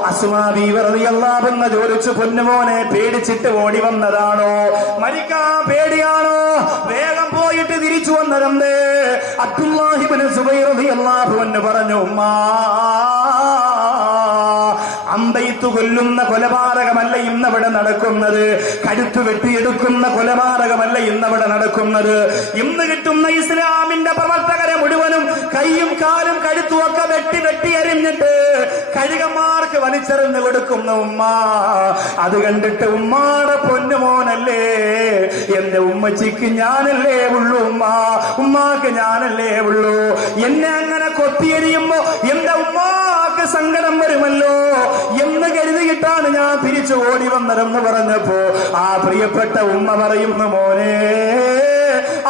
അസ്മാ ബീവി റളിയല്ലാഹു അൻഹ ചോദിച്ചു, പൊന്നുമോനെ പേടിച്ചിട്ട് ഓടി വന്നതാണോ, മരിക്കാൻ പേടിയാണോ, വേഗം പോയിട്ട് തിരിച്ചു വന്നതെന്തേ? അബ്ദുല്ലാഹി ഇബ്നു സുബൈർ റളിയല്ലാഹു അൻഹു പറഞ്ഞു, ഉമ്മാ, അമ്പെയ്ത്തു കൊല്ലുന്ന കൊലപാതകമല്ല ഇന്നവിടെ നടക്കുന്നത്, കഴുത്തു വെട്ടിയെടുക്കുന്ന കൊലപാതകമല്ല ഇന്നവിടെ നടക്കുന്നത്. ഇന്ന് കിട്ടുന്ന ഇസ്ലാമിന്റെ പ്രവർത്തകരെ മുഴുവനും കൈയും കാലും കഴുത്തും ഒക്കെ വെട്ടി വെട്ടി എറിഞ്ഞിട്ട് കഴുകന്മാർക്ക് വലിച്ചെറിഞ്ഞു കൊടുക്കുന്ന ഉമ്മ. അത് കണ്ടിട്ട് ഉമ്മാടെ പൊന്നുമോനല്ലേ, എന്റെ ഉമ്മച്ചിക്ക് ഞാനല്ലേ ഉള്ളൂ ഉമ്മ, ഉമ്മാക്ക് ഞാനല്ലേ ഉള്ളൂ. എന്നെ അങ്ങനെ കൊത്തിയെറിയുമ്പോ എന്റെ ഉമ്മാക്ക് സങ്കടം വരുമല്ലോ എന്ന് കരുതിയിട്ടാണ് ഞാൻ തിരിച്ചു ഓടി വന്നതെന്ന് പറഞ്ഞപ്പോ ആ പ്രിയപ്പെട്ട ഉമ്മ പറയുന്നു, മോനെ,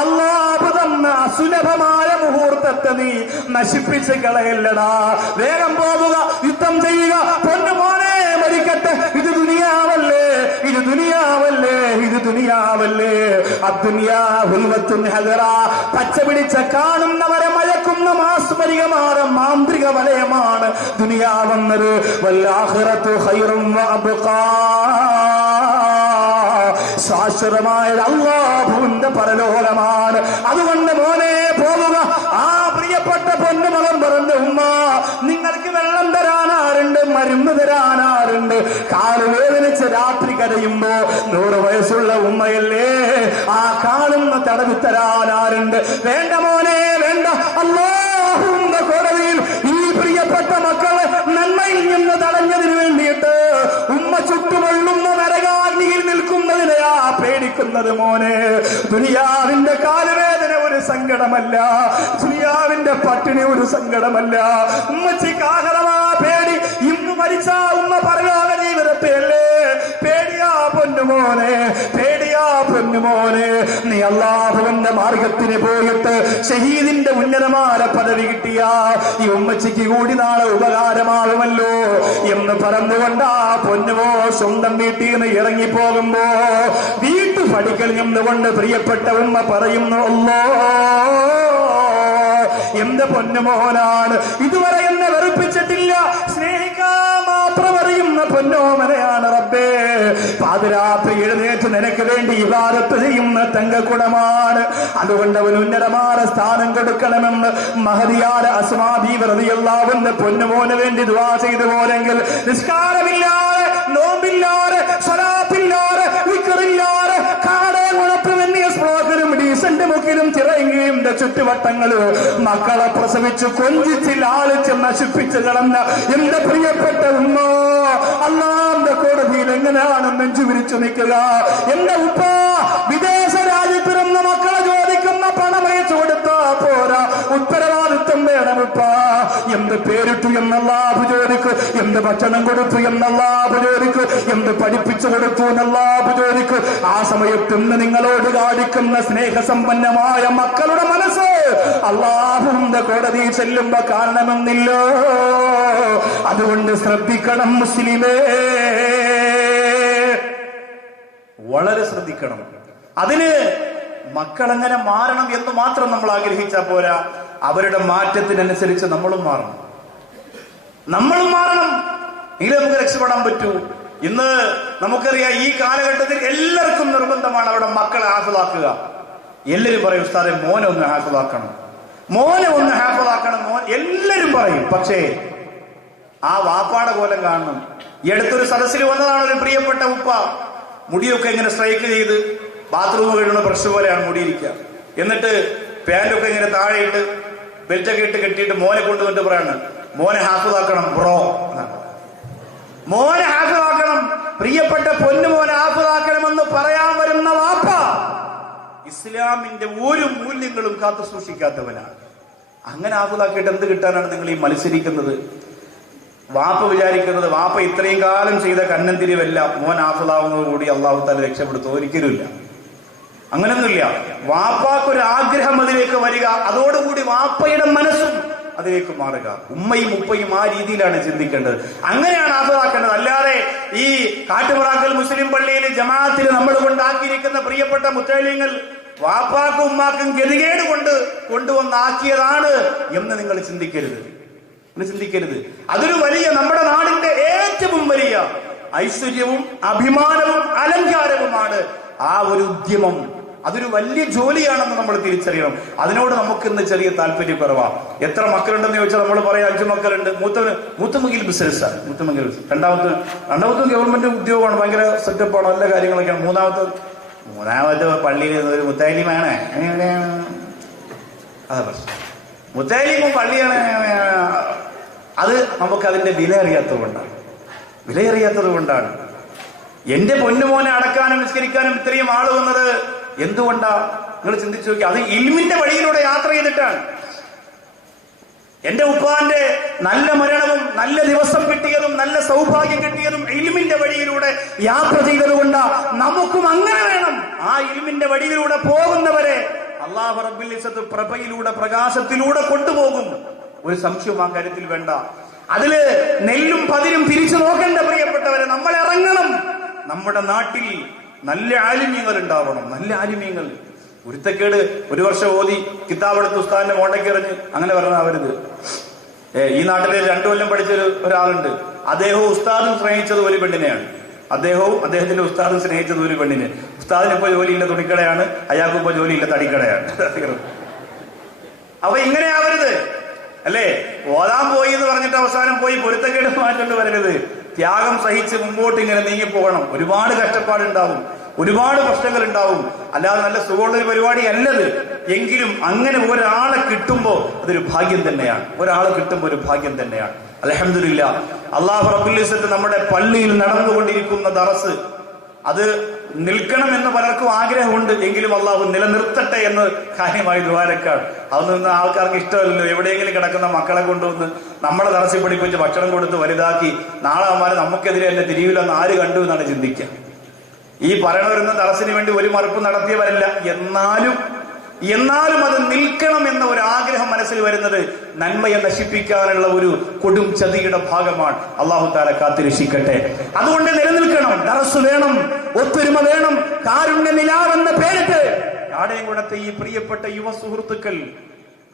അല്ലാഹു തന്ന സുലഭമായ മുഹൂർത്തത്തെ നീ നശിപ്പിച്ച് കളയല്ലടാ, വേഗം പോവുക, യുദ്ധം ചെയ്യുക, പൊന്നുമോനെ മരിക്കട്ടെ. ഇത് ദുനിയാവല്ലേ, ഇത് ദുനിയാവല്ലേ, ഇത് ദുനിയാവല്ലേ. അദ്ദുനിയാ ഹുൽവത്തുൻ ഹദറാ, പച്ച പിടിച്ച കാണുന്നവരെ മയക്കുന്ന മാസ്മരികമായ മാന്ത്രിക വലയമാണ്. ദുനിയാവെന്നത് വല്ലാഖിറത്തു ഖൈറും വഅബ്ഖാ. ശാശ്വതമായ അല്ലാഹുവിന്റെ പരലോകമാണ്. അതുകൊണ്ട് മോനെ പോവുക. ആ പ്രിയപ്പെട്ട പൊന്നുമകൻ പറഞ്ഞു, ഉമ്മ നിങ്ങൾക്ക് വെള്ളം തരാനാരുണ്ട്, മരുന്ന് തരാനാരുണ്ട്. കാലുവേദനിച്ച് രാത്രി കരയുമ്പോ 100 വയസ്സുള്ള ഉമ്മയല്ലേ, ആ കാലൊന്ന് തടവി തരാനാരുണ്ട്. വേണ്ട മോനെ വേണ്ട. അല്ലാഹുവിന്റെ കോടതിയിൽ ഈ പ്രിയപ്പെട്ട മക്കളെ നന്മയിൽ നിന്ന് തടഞ്ഞതിന് വേണ്ടിയിട്ട് ഉമ്മ ചുട്ടുകൊള്ളുന്ന നരകാഗ്നിയിൽ നിൽക്കുന്നതിനെയാ പേടിക്കുന്നത് മോനെ. ദുനിയാവിന്റെ കാലുവേദന ഒരു സങ്കടമല്ല, ദുനിയാവിന്റെ പട്ടിണി ഒരു സങ്കടമല്ല. ഉമ്മച്ചിക്ക് ആഹ്റമാ പേടി. ഇന്ന് മരിച്ച ഉമ്മ പരലോക ജീവിതത്തെയല്ലേ പേടിയാ പൊന്നുമോനെ, പേടിയാ പൊന്നുമോനെ. നീ അല്ലാഹുവിന്റെ മാർഗത്തിന് പോയിട്ട് ഷഹീദിന്റെ ഉന്നതമായ പദവി കിട്ടിയ ഈ ഉമ്മച്ചിക്ക് കൂടി നാളെ ഉപകാരമാകുമല്ലോ എന്ന് പറഞ്ഞുകൊണ്ടാ പൊന്നുമോ സ്വന്തം വീട്ടിൽ നിന്ന് ഇറങ്ങിപ്പോകുമ്പോ വീട്ടു പടിക്കൽ നിന്നുകൊണ്ട് പ്രിയപ്പെട്ട ഉമ്മ പറയുന്നു, അല്ലോ എന്റെ പൊന്നുമോനാണ്, ഇതുവരെ എന്നെ വെറുപ്പിച്ചിട്ടില്ല, സ്നേഹിക്കാൻ മാത്രം അറിയുന്ന പൊന്നോമനയാണ് റബ്ബേ. പാതിരാത്രി എഴുന്നേറ്റ് നിനക്ക് വേണ്ടി ഇബാദത്ത് ചെയ്യുന്ന തങ്കക്കുടമാണ്. അതുകൊണ്ട് അവന് ഉന്നതമായ സ്ഥാനം കൊടുക്കണമെന്ന് മഹദിയായ അസ്മാ ബീവി റളിയല്ലാഹു അൻഹ പൊന്നുമോന് വേണ്ടി ദുആ ചെയ്തു പോലെങ്കിൽ നിസ്കാരമില്ലാതെ, നോമ്പില്ലാതെ, സ്വലാത്തില്ലാതെ, വിക്റില്ലാതെ, കാടേ ഉണപ്പുമെന്നിയ സ്ലോകനും ഡീസന്റ് മുക്കിലും ചിറയുകയും ചുറ്റുവട്ടങ്ങള് മക്കളെ പ്രസവിച്ച് കൊഞ്ചിച്ച് ലാളിച്ച് നശിപ്പിച്ച് കളഞ്ഞ എന്റെ പ്രിയപ്പെട്ട ഉമ്മ അല്ലാഹുവിന്റെ കോടതിയിൽ എങ്ങനെയാണ് നെഞ്ചു വിരിച്ചു നിൽക്കുക? എന്റെ ഉപ്പ വിദേശ രാജ്യത്തിരുന്ന മക്കളെ ചോദിക്കുന്ന പണമയച്ചു കൊടുത്താ പോരാ, ഉത്തരവാദിത്വം വേണം ഉപ്പ. എന്ത് പേരിട്ടു എന്നല്ലാഹു ചോദിക്കു, എന്ത് ഭക്ഷണം കൊടുത്തു എന്നല്ലാഹു ചോദിക്കു, എന്ത് പഠിപ്പിച്ചു കൊടുത്തു എന്നല്ലാഹു ചോദിക്കു. ആ സമയത്ത് ഇന്ന് നിങ്ങളോട് കാണിക്കുന്ന സ്നേഹസമ്പന്നമായ മക്കളുടെ മനസ്സ് അല്ലാഹുവിന്റെ കോടതി ചെല്ലുമ്പോ കാണണമെന്നില്ലോ. അതുകൊണ്ട് ശ്രദ്ധിക്കണം മുസ്ലിമേ, വളരെ ശ്രദ്ധിക്കണം. അതിന് മക്കളെങ്ങനെ മാറണം എന്ന് മാത്രം നമ്മൾ ആഗ്രഹിച്ചാൽ പോരാ, അവരുടെ മാറ്റത്തിനനുസരിച്ച് നമ്മളും മാറണം. എങ്കിലും നമുക്ക് രക്ഷപ്പെടാൻ പറ്റൂ. ഇന്ന് നമുക്കറിയാം, ഈ കാലഘട്ടത്തിൽ എല്ലാവർക്കും നിർബന്ധമാണ് അവരുടെ മക്കളെ ഹാഫിളാക്കുക. എല്ലാവരും പറയും, ഉസ്താദെ മോനെ ഒന്ന് ഹാഫിളാക്കണം, മോനെ ഒന്ന് ഹാഫിളാക്കണം, എല്ലാവരും പറയും. പക്ഷേ ആ വാപ്പാടെ കോലം കാണണം. ഈ അടുത്തൊരു സദസ്സിൽ വന്നതാണ് ഒരു പ്രിയപ്പെട്ട ഉപ്പ. മുടിയൊക്കെ ഇങ്ങനെ സ്ട്രൈക്ക് ചെയ്ത് ബാത്റൂം കഴിയുന്ന ബ്രഷ് പോലെയാണ് മുടിയിരിക്കുക. എന്നിട്ട് പാൻറ്റൊക്കെ ഇങ്ങനെ താഴെയിട്ട് ബെൽറ്റൊക്കെ ഇട്ട് കെട്ടിയിട്ട് മോനെ കൊണ്ടുവന്നിട്ട് പറയാണ്, മോനെ ഹാഫിളാക്കണം ബ്രോ എന്നാണ്. മോനെ ഹാഫിളാക്കണം, പ്രിയപ്പെട്ട പൊന്നു മോനെ ഹാഫിളാക്കണമെന്ന് പറയാൻ വരുന്ന വാപ്പ ഇസ്ലാമിന്റെ ഒരു മൂല്യങ്ങളും കാത്തു സൂക്ഷിക്കാത്തവനാണ്. അങ്ങനെ ഹാഫിളാക്കിയിട്ട് എന്ത് കിട്ടാനാണ് നിങ്ങൾ ഈ മത്സരിക്കുന്നത്? വാപ്പ വിചാരിക്കുന്നത് വാപ്പ ഇത്രയും കാലം ചെയ്ത കണ്ണന്തിരിവല്ല മോൻ ഹാഫിളാവുന്നതോടുകൂടി അള്ളാഹു തആല രക്ഷപ്പെടുത്തും. ഒരിക്കലുമില്ല, അങ്ങനൊന്നുമില്ല. വാപ്പാക്കൊരു ആഗ്രഹം അതിലേക്ക് വരിക, അതോടുകൂടി വാപ്പയുടെ മനസ്സും അതിലേക്ക് മാറുക. ഉമ്മയും ഉപ്പയും ആ രീതിയിലാണ് ചിന്തിക്കേണ്ടത്. അങ്ങനെയാണ് ഹാഫിളാക്കേണ്ടത്. അല്ലാതെ ഈ കാട്ടുപറാക്കൽ മുസ്ലിം പള്ളിയിൽ ജമാഅത്തിൽ നമ്മൾ കൊണ്ടാക്കിയിരിക്കുന്ന പ്രിയപ്പെട്ട മുത്തലിങ്ങൾ വാപ്പാക്കും ഉമ്മാക്കും ഗതികേട് കൊണ്ടുവന്നാക്കിയതാണ് എന്ന് നിങ്ങൾ ചിന്തിക്കരുത്. അതൊരു വലിയ, നമ്മുടെ നാടിന്റെ ഏറ്റവും വലിയ ഐശ്വര്യവും അഭിമാനവും അലങ്കാരവുമാണ് ആ ഒരു ഉദ്യമം. അതൊരു വലിയ ജോലിയാണെന്ന് നമ്മൾ തിരിച്ചറിയണം. അതിനോട് നമുക്ക് ഇന്ന് ചെറിയ താല്പര്യക്കുറവാ. എത്ര മക്കളുണ്ടെന്ന് ചോദിച്ചാൽ നമ്മൾ പറയാം 5 മക്കളുണ്ട്. മൂത്തമകിൽ ബിസിനസ്സാണ്, രണ്ടാമത്തെ ഗവൺമെന്റ് ഉദ്യോഗമാണ്, ഭയങ്കര സെറ്റപ്പാണ്, നല്ല കാര്യങ്ങളൊക്കെയാണ്. മൂന്നാമത്തെ പള്ളിയിൽ ഒരു മുത്താലിമാണ്. അതാ പ്രശ്നം, മുത്താലിമും പള്ളിയാണ്. അത് നമുക്ക് അതിന്റെ വില അറിയാത്തത് കൊണ്ടാണ്. എന്റെ പൊന്നുമോനെ അടക്കാനും നിസ്കരിക്കാനും ഇത്രയും ആള് വന്നത് എന്തുകൊണ്ടാ? നിങ്ങൾ ചിന്തിച്ചു നോക്കി. അത് ഇൽമിന്റെ വഴിയിലൂടെ യാത്ര ചെയ്തിട്ടാണ്. എന്റെ ഉപ്പാന്റെ നല്ല മരണവും നല്ല ദിവസം കിട്ടിയതും നല്ല സൗഭാഗ്യം കിട്ടിയതും ഇൽമിന്റെ വഴിയിലൂടെ യാത്ര ചെയ്തതുകൊണ്ടാ. നമുക്കും അങ്ങനെ വേണം. ആ ഇൽമിന്റെ വഴിയിലൂടെ പോകുന്നവരെ അല്ലാഹു റബ്ബുൽ ഇസ്സത്ത് പ്രഭയിലൂടെ, പ്രകാശത്തിലൂടെ കൊണ്ടുപോകും. ഒരു സംശയവും ആ കാര്യത്തിൽ വേണ്ട. അതില് നെല്ലും പതിരും തിരിച്ചു നോക്കേണ്ട പ്രിയപ്പെട്ടവരെ, നമ്മൾ ഇറങ്ങണം. നമ്മുടെ നാട്ടിൽ നല്ല ആലിമീങ്ങൾ ഉണ്ടാവണം. നല്ല ആലിമീങ്ങൾ. ഒരുത്തക്കേട് ഒരു വർഷം ഓതി കിതാബെടുത്ത് ഉസ്താദിന്റെ മോണ്ടയ്ക്ക് എറിഞ്ഞ് അങ്ങനെ പറഞ്ഞാവരുത്. ഈ നാട്ടിലെ 2 കൊല്ലം പഠിച്ചൊരു ഒരാളുണ്ട്. അദ്ദേഹവും ഉസ്താദും സ്നേഹിച്ചത് ഒരു പെണ്ണിനെയാണ്. അദ്ദേഹത്തിന്റെ ഉസ്താദും സ്നേഹിച്ചത് ഒരു പെണ്ണിന്. ഉസ്താദിന് ഇപ്പൊ ജോലിയില്ല തുണിക്കടയാണ്, അയാൾക്ക് ഇപ്പൊ ജോലിയില്ല തടിക്കടയാണ്. അപ്പൊ ഇങ്ങനെ ആവരുത് അല്ലേ? ഓതാൻ പോയി എന്ന് പറഞ്ഞിട്ട് അവസാനം പോയി പൊരുത്തക്കേട് മാറ്റേണ്ടി വരരുത്. ത്യാഗം സഹിച്ച് മുമ്പോട്ട് ഇങ്ങനെ നീങ്ങി പോകണം. ഒരുപാട് കഷ്ടപ്പാടുണ്ടാവും, ഒരുപാട് പ്രശ്നങ്ങൾ ഉണ്ടാവും. അല്ലാതെ നല്ല സുഖമുള്ളൊരു പരിപാടി അല്ലത്. എങ്കിലും അങ്ങനെ ഒരാളെ കിട്ടുമ്പോ അതൊരു ഭാഗ്യം തന്നെയാണ്. ഒരാളെ കിട്ടുമ്പോ ഒരു ഭാഗ്യം തന്നെയാണ്. അൽഹംദുലില്ലാഹ്, അല്ലാഹു റബ്ബുൽ ഇസ്സത്ത് നമ്മുടെ പള്ളിയിൽ നടന്നുകൊണ്ടിരിക്കുന്ന ദറസ് അത് നിൽക്കണം എന്ന് പലർക്കും ആഗ്രഹമുണ്ട്. എങ്കിലും അള്ളാഹു നിലനിർത്തട്ടെ എന്ന് കാര്യമായി ദ്വാരക്കാണ്. അതൊന്നും ആൾക്കാർക്ക് ഇഷ്ടമല്ലല്ലോ. എവിടെയെങ്കിലും കിടക്കുന്ന മക്കളെ കൊണ്ടുവന്ന് നമ്മളെ ദറസിൽ പഠിപ്പിച്ച് ഭക്ഷണം കൊടുത്ത് വലുതാക്കി നാളെ അവന്മാര് നമുക്കെതിരെ എന്നെ തിരിയില്ലെന്ന് ആര് കണ്ടു എന്നാണ് ചിന്തിക്കുക. ഈ പറയണവരുന്ന ദറസിന് വേണ്ടി ഒരു മറുപ്പ് നടത്തിയവരല്ല. എന്നാലും അത് നിൽക്കണം എന്ന ഒരു ആഗ്രഹം മനസ്സിൽ വരുന്നത് നന്മയെ നശിപ്പിക്കാനുള്ള ഒരു കൊടും ചതിയുടെ ഭാഗമാണ്. അള്ളാഹു തആല കാത്തിരക്ഷിക്കട്ടെ. അതുകൊണ്ട് നിലനിൽക്കണം, ദറസ് വേണം, ഒത്തൊരുമ വേണം. കാരുണ്യ നിലാവ് എന്ന പേരിട്ട് കാടയംകുളത്തെ ഈ പ്രിയപ്പെട്ട യുവ സുഹൃത്തുക്കൾ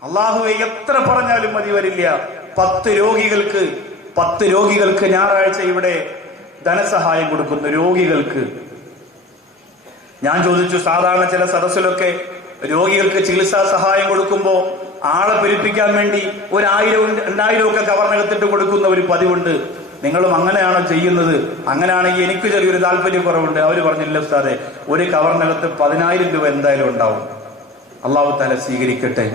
അള്ളാഹുവെ എത്ര പറഞ്ഞാലും മതി വരില്ല. 10 രോഗികൾക്ക് ഞായറാഴ്ച ഇവിടെ ധനസഹായം കൊടുക്കുന്നു. രോഗികൾക്ക് ഞാൻ ചോദിച്ചു, സാധാരണ ചില സദസ്സിലൊക്കെ രോഗികൾക്ക് ചികിത്സാ സഹായം കൊടുക്കുമ്പോൾ ആളെ പെരുപ്പിക്കാൻ വേണ്ടി 1000-2000 ഒക്കെ കവർന്നകത്തിട്ട് കൊടുക്കുന്ന ഒരു പതിവുണ്ട്. നിങ്ങളും അങ്ങനെയാണോ ചെയ്യുന്നത്? അങ്ങനെയാണെങ്കിൽ എനിക്ക് ചെറിയൊരു താല്പര്യക്കുറവുണ്ട്. അവർ പറഞ്ഞില്ല ഉസ്താദെ, ഒരു കവർന്നകത്ത് 10,000 രൂപ എന്തായാലും ഉണ്ടാവും. അള്ളാഹു തആല സ്വീകരിക്കട്ടെ.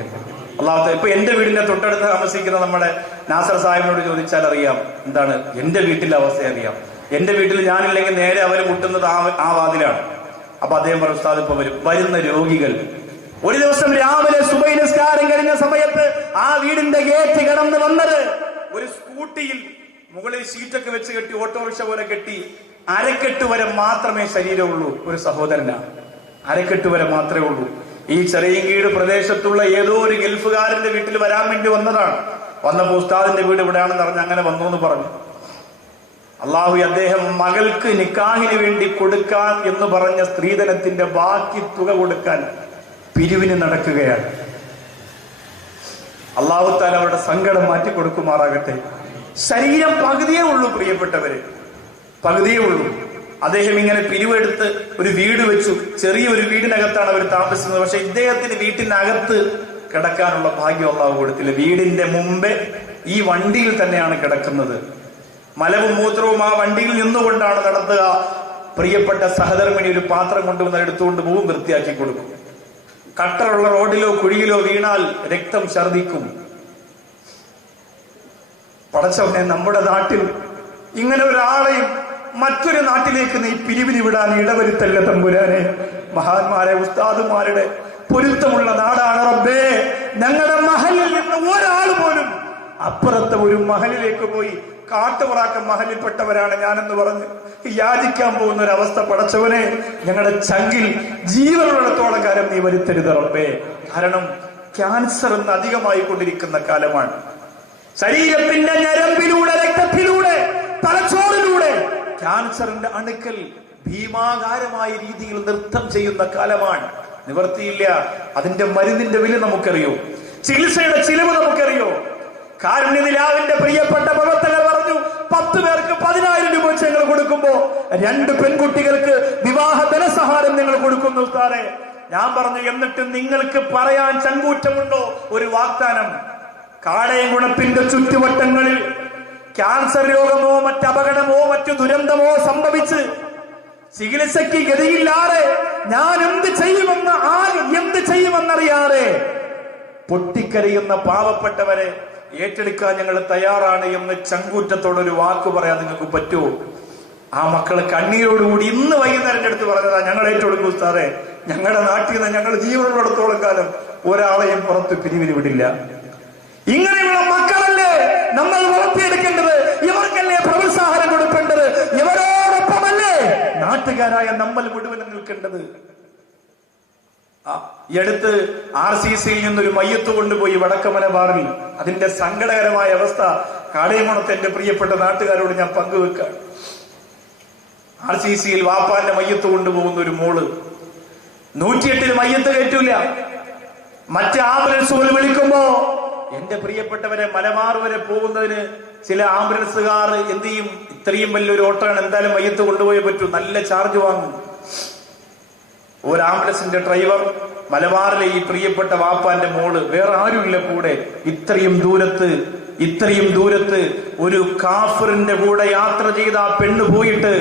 അള്ളാഹു തആല ഇപ്പൊ എന്റെ വീടിന്റെ തൊട്ടടുത്ത് താമസിക്കുന്ന നമ്മുടെ നാസർ സാഹിബിനോട് ചോദിച്ചാൽ അറിയാം എന്താണ് എന്റെ വീട്ടിലെ അവസ്ഥ അറിയാം. എന്റെ വീട്ടിൽ ഞാനില്ലെങ്കിൽ നേരെ അവർ മുട്ടുന്നത് ആ വാതിലാണ്. അപ്പൊ അദ്ദേഹം പറഞ്ഞു, ഉസ്താദ് ഇപ്പൊ വരുന്ന രോഗികൾ ഒരു ദിവസം രാവിലെ സുബഹി നിസ്കാരം കഴിഞ്ഞ സമയത്ത് ആ വീടിന്റെ ഗേറ്റ് കടന്നു വന്നത് ഒരു സ്കൂട്ടിയിൽ മുകളിൽ ഷീറ്റൊക്കെ വെച്ച് കെട്ടി, ഓട്ടോറിക്ഷ പോലെ കെട്ടി, അരക്കെട്ട് വരെ മാത്രമേ ശരീരമുള്ളൂ ഒരു സഹോദരനാണ്. അരക്കെട്ട് വരെ മാത്രമേ ഉള്ളൂ. ഈ ചെറിയങ്കീട് പ്രദേശത്തുള്ള ഏതോ ഒരു ഗൾഫുകാരന്റെ വീട്ടിൽ വരാൻ വേണ്ടി വന്നതാണ്. വന്നപ്പോ ഉസ്താദിന്റെ വീട് ഇവിടെയാണെന്ന് പറഞ്ഞ് അങ്ങനെ വന്നു എന്ന് പറഞ്ഞു. അള്ളാഹു അദ്ദേഹം മകൾക്ക് നിക്കാഹിന് വേണ്ടി കൊടുക്കാൻ എന്ന് പറഞ്ഞ സ്ത്രീധനത്തിന്റെ ബാക്കി തുക കൊടുക്കാൻ പിരിവിന് നടക്കുകയാണ്. അള്ളാഹു തആല അവരുടെ സങ്കടം മാറ്റി കൊടുക്കുമാറാകട്ടെ. ശരീരം പകുതിയേ ഉള്ളൂ പ്രിയപ്പെട്ടവര്, പകുതിയേ ഉള്ളൂ. അദ്ദേഹം ഇങ്ങനെ പിരിവെടുത്ത് ഒരു വീട് വെച്ചു. ചെറിയൊരു വീടിനകത്താണ് അവർ താമസിക്കുന്നത്. പക്ഷെ ഇദ്ദേഹത്തിന് വീട്ടിനകത്ത് കിടക്കാനുള്ള ഭാഗ്യം അള്ളാഹു കൊടുത്തില്ല. വീടിന്റെ മുമ്പേ ഈ വണ്ടിയിൽ തന്നെയാണ് കിടക്കുന്നത്. മലവും മൂത്രവും ആ വണ്ടിയിൽ നിന്നുകൊണ്ടാണ് നടത്തുക. പ്രിയപ്പെട്ട സഹധർമ്മിണി ഒരു പാത്രം കൊണ്ടുവന്ന് എടുത്തുകൊണ്ട് പോകും, വൃത്തിയാക്കി കൊടുക്കും. കട്ടറുള്ള റോഡിലോ കുഴിയിലോ വീണാൽ രക്തം ഛർദിക്കും. പടച്ചവനെ, നമ്മുടെ നാട്ടിൽ ഇങ്ങനെ ഒരാളെയും മറ്റൊരു നാട്ടിലേക്ക് നീ പിരിവിന് വിടാൻ ഇടവരുത്തല്ല തമ്പുരാനെ. മഹാന്മാരെ ഉസ്താദുമാരുടെ പൊരുത്തമുള്ള നാടാണ് റബ്ബേ. ഞങ്ങളുടെ മഹലിൽ നിന്ന് ഒരാൾ പോലും അപ്പുറത്തെ ഒരു മഹലിലേക്ക് പോയി കാട്ടുപറാക്കം മഹലിൽപ്പെട്ടവരാണ് ഞാനെന്ന് പറഞ്ഞ് യാചിക്കാൻ പോകുന്ന ഒരു അവസ്ഥ പടച്ചവനെ ഞങ്ങളുടെ ചങ്കിൽ ജീവനുള്ളിടത്തോളം കാലം നീ വരുത്തരുത് റബ്ബേ. കാരണം ക്യാൻസർ എന്ന് അധികമായി കൊണ്ടിരിക്കുന്ന കാലമാണ്. ശരീരത്തിന്റെ ഞരമ്പിലൂടെ, രക്തത്തിലൂടെ, തലച്ചോറിലൂടെ ക്യാൻസറിന്റെ അണുക്കൾ ഭീമാകാരമായ രീതിയിൽ നൃത്തം ചെയ്യുന്ന കാലമാണ്. നിവർത്തിയില്ല. അതിന്റെ മരുന്നിന്റെ വില നമുക്കറിയോ, ചികിത്സയുടെ ചിലവ് നമുക്കറിയോ. കാരുണ്യ നിലാവിന്റെ പ്രിയപ്പെട്ട പ്രവർത്തകർ പറഞ്ഞു, 10 പേർക്ക് 10,000 രൂപ ഞങ്ങൾ കൊടുക്കുമ്പോ 2 പെൺകുട്ടികൾക്ക് വിവാഹ ധനസഹായം നിങ്ങൾ കൊടുക്കുന്നു ഉസ്താദേ. ഞാൻ പറഞ്ഞു, എന്നിട്ട് നിങ്ങൾക്ക് പറയാൻ ചങ്കൂറ്റമുണ്ടോ ഒരു വാഗ്ദാനം? കാടയംകുളത്തിന്റെ ചുറ്റുവട്ടങ്ങളിൽ ക്യാൻസർ രോഗമോ മറ്റപകടമോ മറ്റു ദുരന്തമോ സംഭവിച്ച് ചികിത്സയ്ക്ക് ഗതിയില്ലാതെ ഞാൻ എന്ത് ചെയ്യുമെന്നറിയാതെ പൊട്ടിക്കരയുന്ന പാവപ്പെട്ടവരെ ഏറ്റെടുക്കാൻ ഞങ്ങൾ തയ്യാറാണ് എന്ന് ചങ്കൂറ്റത്തോടൊരു വാക്ക് പറയാൻ നിങ്ങൾക്ക് പറ്റുമോ? ആ മക്കള് കണ്ണീരോടുകൂടി ഇന്ന് വൈകുന്നേരം അടുത്ത് പറഞ്ഞതാ, ഞങ്ങൾ ഏറ്റെടുക്കും ഉസ്താദേ. ഞങ്ങളുടെ നാട്ടിൽ നിന്ന് ഞങ്ങൾ ജീവനുള്ളിടത്തോളം കാലം ഒരാളെയും പുറത്ത് പിരിവിന് വിടില്ല. ഇങ്ങനെയുള്ള മക്കളല്ലേ നമ്മൾ വളർത്തിയെടുക്കേണ്ടത്? ഇവർക്കല്ലേ പ്രോത്സാഹനം കൊടുക്കേണ്ടത്? ഇവരോടൊപ്പമല്ലേ നാട്ടുകാരായ നമ്മൾ മുഴുവൻ നിൽക്കേണ്ടത്? ഈ അടുത്ത് RCCയിൽ നിന്നൊരു മയ്യത്ത് കൊണ്ടുപോയി വടക്കമലബാറിൽ. അതിന്റെ സങ്കടകരമായ അവസ്ഥ കാടയംകുളത്തെ എന്റെ പ്രിയപ്പെട്ട നാട്ടുകാരോട് ഞാൻ പങ്കുവെക്കാം. RCCയിൽ വാപ്പാന്റെ മയ്യത്ത് കൊണ്ടുപോകുന്ന ഒരു മോള് 108 മയ്യത്ത് കയറ്റൂല. മറ്റ് ആംബുലൻസുകൾ വിളിക്കുമ്പോ എന്റെ പ്രിയപ്പെട്ടവരെ, മലബാർ വരെ പോകുന്നതിന് ചില ആംബുലൻസുകാർ എന്ത് ചെയ്യും? ഇത്രയും വലിയൊരു ഓട്ടമാണ്, എന്തായാലും മയ്യത്ത് കൊണ്ടുപോയേ പറ്റൂ, നല്ല ചാർജ് വാങ്ങും. ഒരു ആംബുലൻസിന്റെ ഡ്രൈവർ മലബാറിലെ ഈ പ്രിയപ്പെട്ട വാപ്പാന്റെ മോള്, വേറെ ആരുമില്ല കൂടെ, ഇത്രയും ദൂരത്ത് ഒരു കാഫിറിന്റെ കൂടെ യാത്ര ചെയ്ത ആ പെണ്ണ് പോയിട്ട്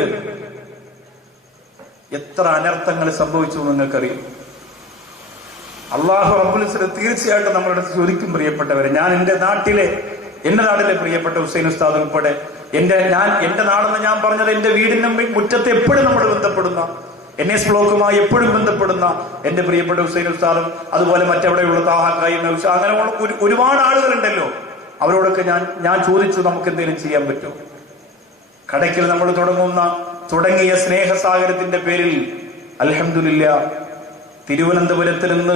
എത്ര അനർത്ഥങ്ങൾ സംഭവിച്ചു നിങ്ങൾക്കറിയും. അള്ളാഹു റബ്ബുൽ ഇസ്സത്ത് തീർച്ചയായിട്ടും നമ്മളുടെ ചോദിക്കും. പ്രിയപ്പെട്ടവരെ, ഞാൻ എന്റെ നാട്ടിലെ പ്രിയപ്പെട്ട ഹുസൈൻ ഉസ്താദ് ഉൾപ്പെടെ എന്റെ നാടെന്ന് ഞാൻ പറഞ്ഞത് എന്റെ വീടിന്റെ മുറ്റത്ത് എപ്പോഴും നമ്മൾ ബന്ധപ്പെടുന്ന, NS ബ്ലോക്കുമായി എപ്പോഴും ബന്ധപ്പെടുന്ന എന്റെ പ്രിയപ്പെട്ട ഹുസൈൻ ഉസ്താദും അതുപോലെ മറ്റെവിടെയുള്ള താഹാക്കായി അങ്ങനെ ഒരുപാട് ആളുകളുണ്ടല്ലോ. അവരോടൊക്കെ ഞാൻ ചോദിച്ചു, നമുക്ക് എന്തെങ്കിലും ചെയ്യാൻ പറ്റുമോ? കടയ്ക്കൽ നമ്മൾ തുടങ്ങിയ സ്നേഹസാഗരത്തിന്റെ പേരിൽ അൽഹംദുലില്ലാ തിരുവനന്തപുരത്ത് നിന്ന്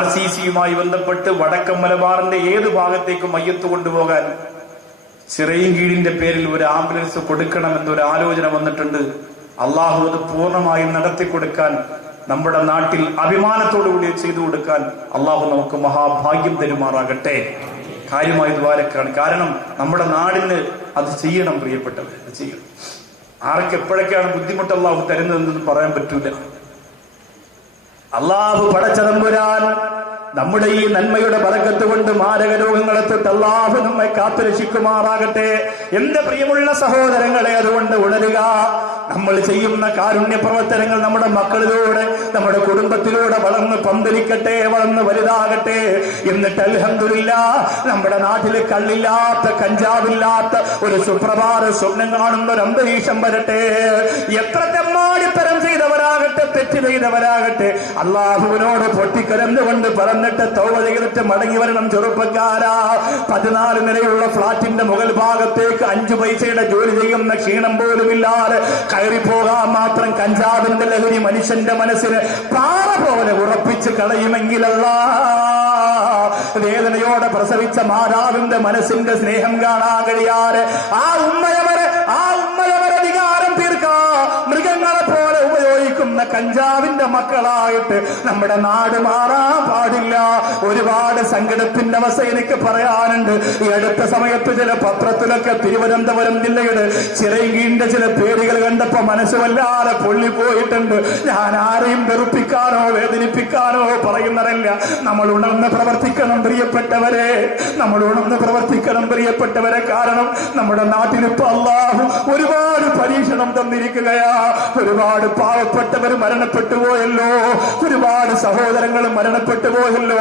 RCCയുമായി ബന്ധപ്പെട്ട് വടക്കൻ മലബാറിന്റെ ഏത് ഭാഗത്തേക്കും മയ്യത്ത് കൊണ്ടുപോകാൻ ചിറയിൻകീഴിന്റെ പേരിൽ ഒരു ആംബുലൻസ് കൊടുക്കണമെന്നൊരു ആലോചന വന്നിട്ടുണ്ട്. അള്ളാഹു അത് പൂർണ്ണമായും നടത്തിക്കൊടുക്കാൻ, നമ്മുടെ നാട്ടിൽ അഭിമാനത്തോടുകൂടി ചെയ്തു കൊടുക്കാൻ അള്ളാഹു നമുക്ക് മഹാഭാഗ്യം തരുമാറാകട്ടെ. കാര്യമായി ദ്വാരക്കാണ്. കാരണം നമ്മുടെ നാടിന് അത് ചെയ്യണം. പ്രിയപ്പെട്ടവർ, അത് ചെയ്യണം. ആർക്ക് എപ്പോഴൊക്കെയാണ് ബുദ്ധിമുട്ട് അള്ളാഹു തരുന്നതെന്ന് പറയാൻ പറ്റൂല. അള്ളാഹു പടച്ചതമ്പുരാൻ നമ്മുടെ ഈ നന്മയുടെ ബറക്കത്ത് കൊണ്ട് മാരക രോഗങ്ങളെ തൊട്ട് അള്ളാഹു നമ്മെ കാത്തുരക്ഷിക്കുമാറാകട്ടെ. എന്റെ പ്രിയമുള്ള സഹോദരങ്ങളെ, അതുകൊണ്ട് ഉണരുക. നമ്മൾ ചെയ്യുന്ന കാരുണ്യ പ്രവർത്തനങ്ങൾ നമ്മുടെ മക്കളിലൂടെ, നമ്മുടെ കുടുംബത്തിലൂടെ വളർന്ന് പന്തലിക്കട്ടെ, വളർന്ന് വലുതാകട്ടെ. എന്നിട്ട് അൽഹംദുലില്ലാഹ് നമ്മുടെ നാട്ടിൽ കള്ളില്ലാത്ത, കഞ്ചാവില്ലാത്ത ഒരു സുപ്രഭാത സ്വപ്നം കാണുന്ന ഒരു അന്തരീക്ഷം വരട്ടെ. എത്ര തെമ്മാടിത്തരം ചെയ്തവരാകട്ടെ, തെറ്റ് ചെയ്തവരാകട്ടെ, അള്ളാഹുവിനോട് പൊട്ടിക്കരന്നുകൊണ്ട് പറഞ്ഞിട്ട് തൗബ ചെയ്തിട്ട് മടങ്ങി വരണം. ചെറുപ്പക്കാരാ, 14 നിലയുള്ള ഫ്ളാറ്റിന്റെ മുകൾ ഭാഗത്തേക്ക് 5 പൈസയുടെ ജോലി ചെയ്യുന്ന ക്ഷീണം പോലുമില്ലാതെ കയറിപ്പോകാൻ മാത്രം കഞ്ചാവിന്റെ ലഹരി മനുഷ്യന്റെ മനസ്സിന് പാറ പോലെ ഉറപ്പിച്ച് കളയുമെങ്കിലല്ല, വേദനയോടെ പ്രസവിച്ച മാതാവിന്റെ മനസ്സിന്റെ സ്നേഹം കാണാൻ കഴിയാതെ ആ ഉമ്മയവരെ അധികാരം തീർക്കാ മൃഗങ്ങളെ പോലെ ഉപയോഗിക്കുന്ന കഞ്ചാവിന്റെ മക്കളായിട്ട് നമ്മുടെ നാട് മാറാൻ പാടില്ല. ഒരുപാട് സങ്കടത്തിന്റെ അവസ്ഥ എനിക്ക് പറയാനുണ്ട്. ഈ അടുത്ത സമയത്ത് ചില പത്രത്തിലൊക്കെ തിരുവനന്തപുരം ജില്ലയുടെ ചിറയിൻകീഴിന്റെ ചില പേരുകൾ കണ്ടപ്പോ മനസ്സ് വല്ലാതെ പൊള്ളിപ്പോയിട്ടുണ്ട്. ഞാൻ ആരെയും വെറുപ്പിക്കാനോ വേദനിപ്പിക്കാനോ പറയുന്നതല്ല. നമ്മൾ ഉണർന്ന് പ്രവർത്തിക്കണം പ്രിയപ്പെട്ടവരെ, നമ്മൾ ഉണർന്ന് പ്രവർത്തിക്കണം പ്രിയപ്പെട്ടവരെ. കാരണം നമ്മുടെ നാട്ടിൽ ഇപ്പൊ അല്ലാഹു ഒരുപാട് പരീക്ഷണം തന്നിരിക്കുകയാ. ഒരുപാട് പാവപ്പെട്ടവർ മരണപ്പെട്ടു പോയല്ലോ, ഒരുപാട് സഹോദരങ്ങൾ മരണപ്പെട്ടു പോയല്ലോ.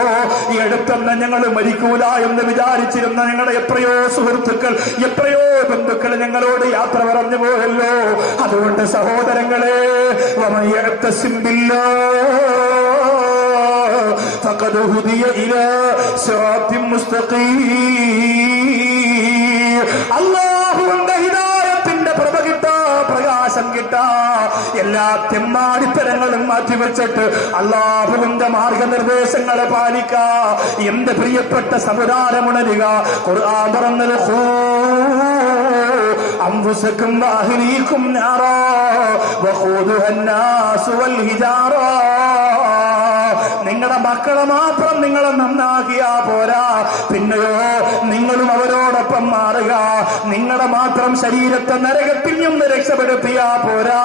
ഈ അടുത്തൊന്നും ഞങ്ങൾ മരിക്കൂല എന്ന് വിചാരിച്ചിരുന്ന ഞങ്ങളുടെ എത്രയോ സുഹൃത്തുക്കൾ, എത്രയോ ബന്ധുക്കൾ ഞങ്ങളോട് യാത്ര പറഞ്ഞു പോയല്ലോ. അതുകൊണ്ട് സഹോദരങ്ങളെ, فقد هدي إلى صراط مستقيم. അല്ലാഹുവിന്റെ ഹിദായത്തിന്റെ പ്രഭ കിട്ടാ, പ്രകാശം കിട്ടാ, എല്ലാ തെമ്മാടിത്തരങ്ങളും മാറ്റിവെച്ചിട്ട് അല്ലാഹുവിന്റെ മാർഗനിർദ്ദേശങ്ങളെ പാലിക്കാ. എന്റെ പ്രിയപ്പെട്ട സമുദായം ഉണരുക. ഖുർആൻ പറഞ്ഞത് അൻഫുസകും വഅഹ്ലീകും നാറാ വഖൂദുഹാ അന്നാസു വൽ ഹിജാറാ. നിങ്ങളുടെ മക്കളെ മാത്രം നിങ്ങൾ നന്നാക്കിയാ പോരാ, പിന്നെയോ നിങ്ങളും അവരോടൊപ്പം മാറുക. നിങ്ങളുടെ മാത്രം ശരീരത്തെ നരകത്തിൽ നിന്ന് രക്ഷപ്പെടുത്തിയാ പോരാ,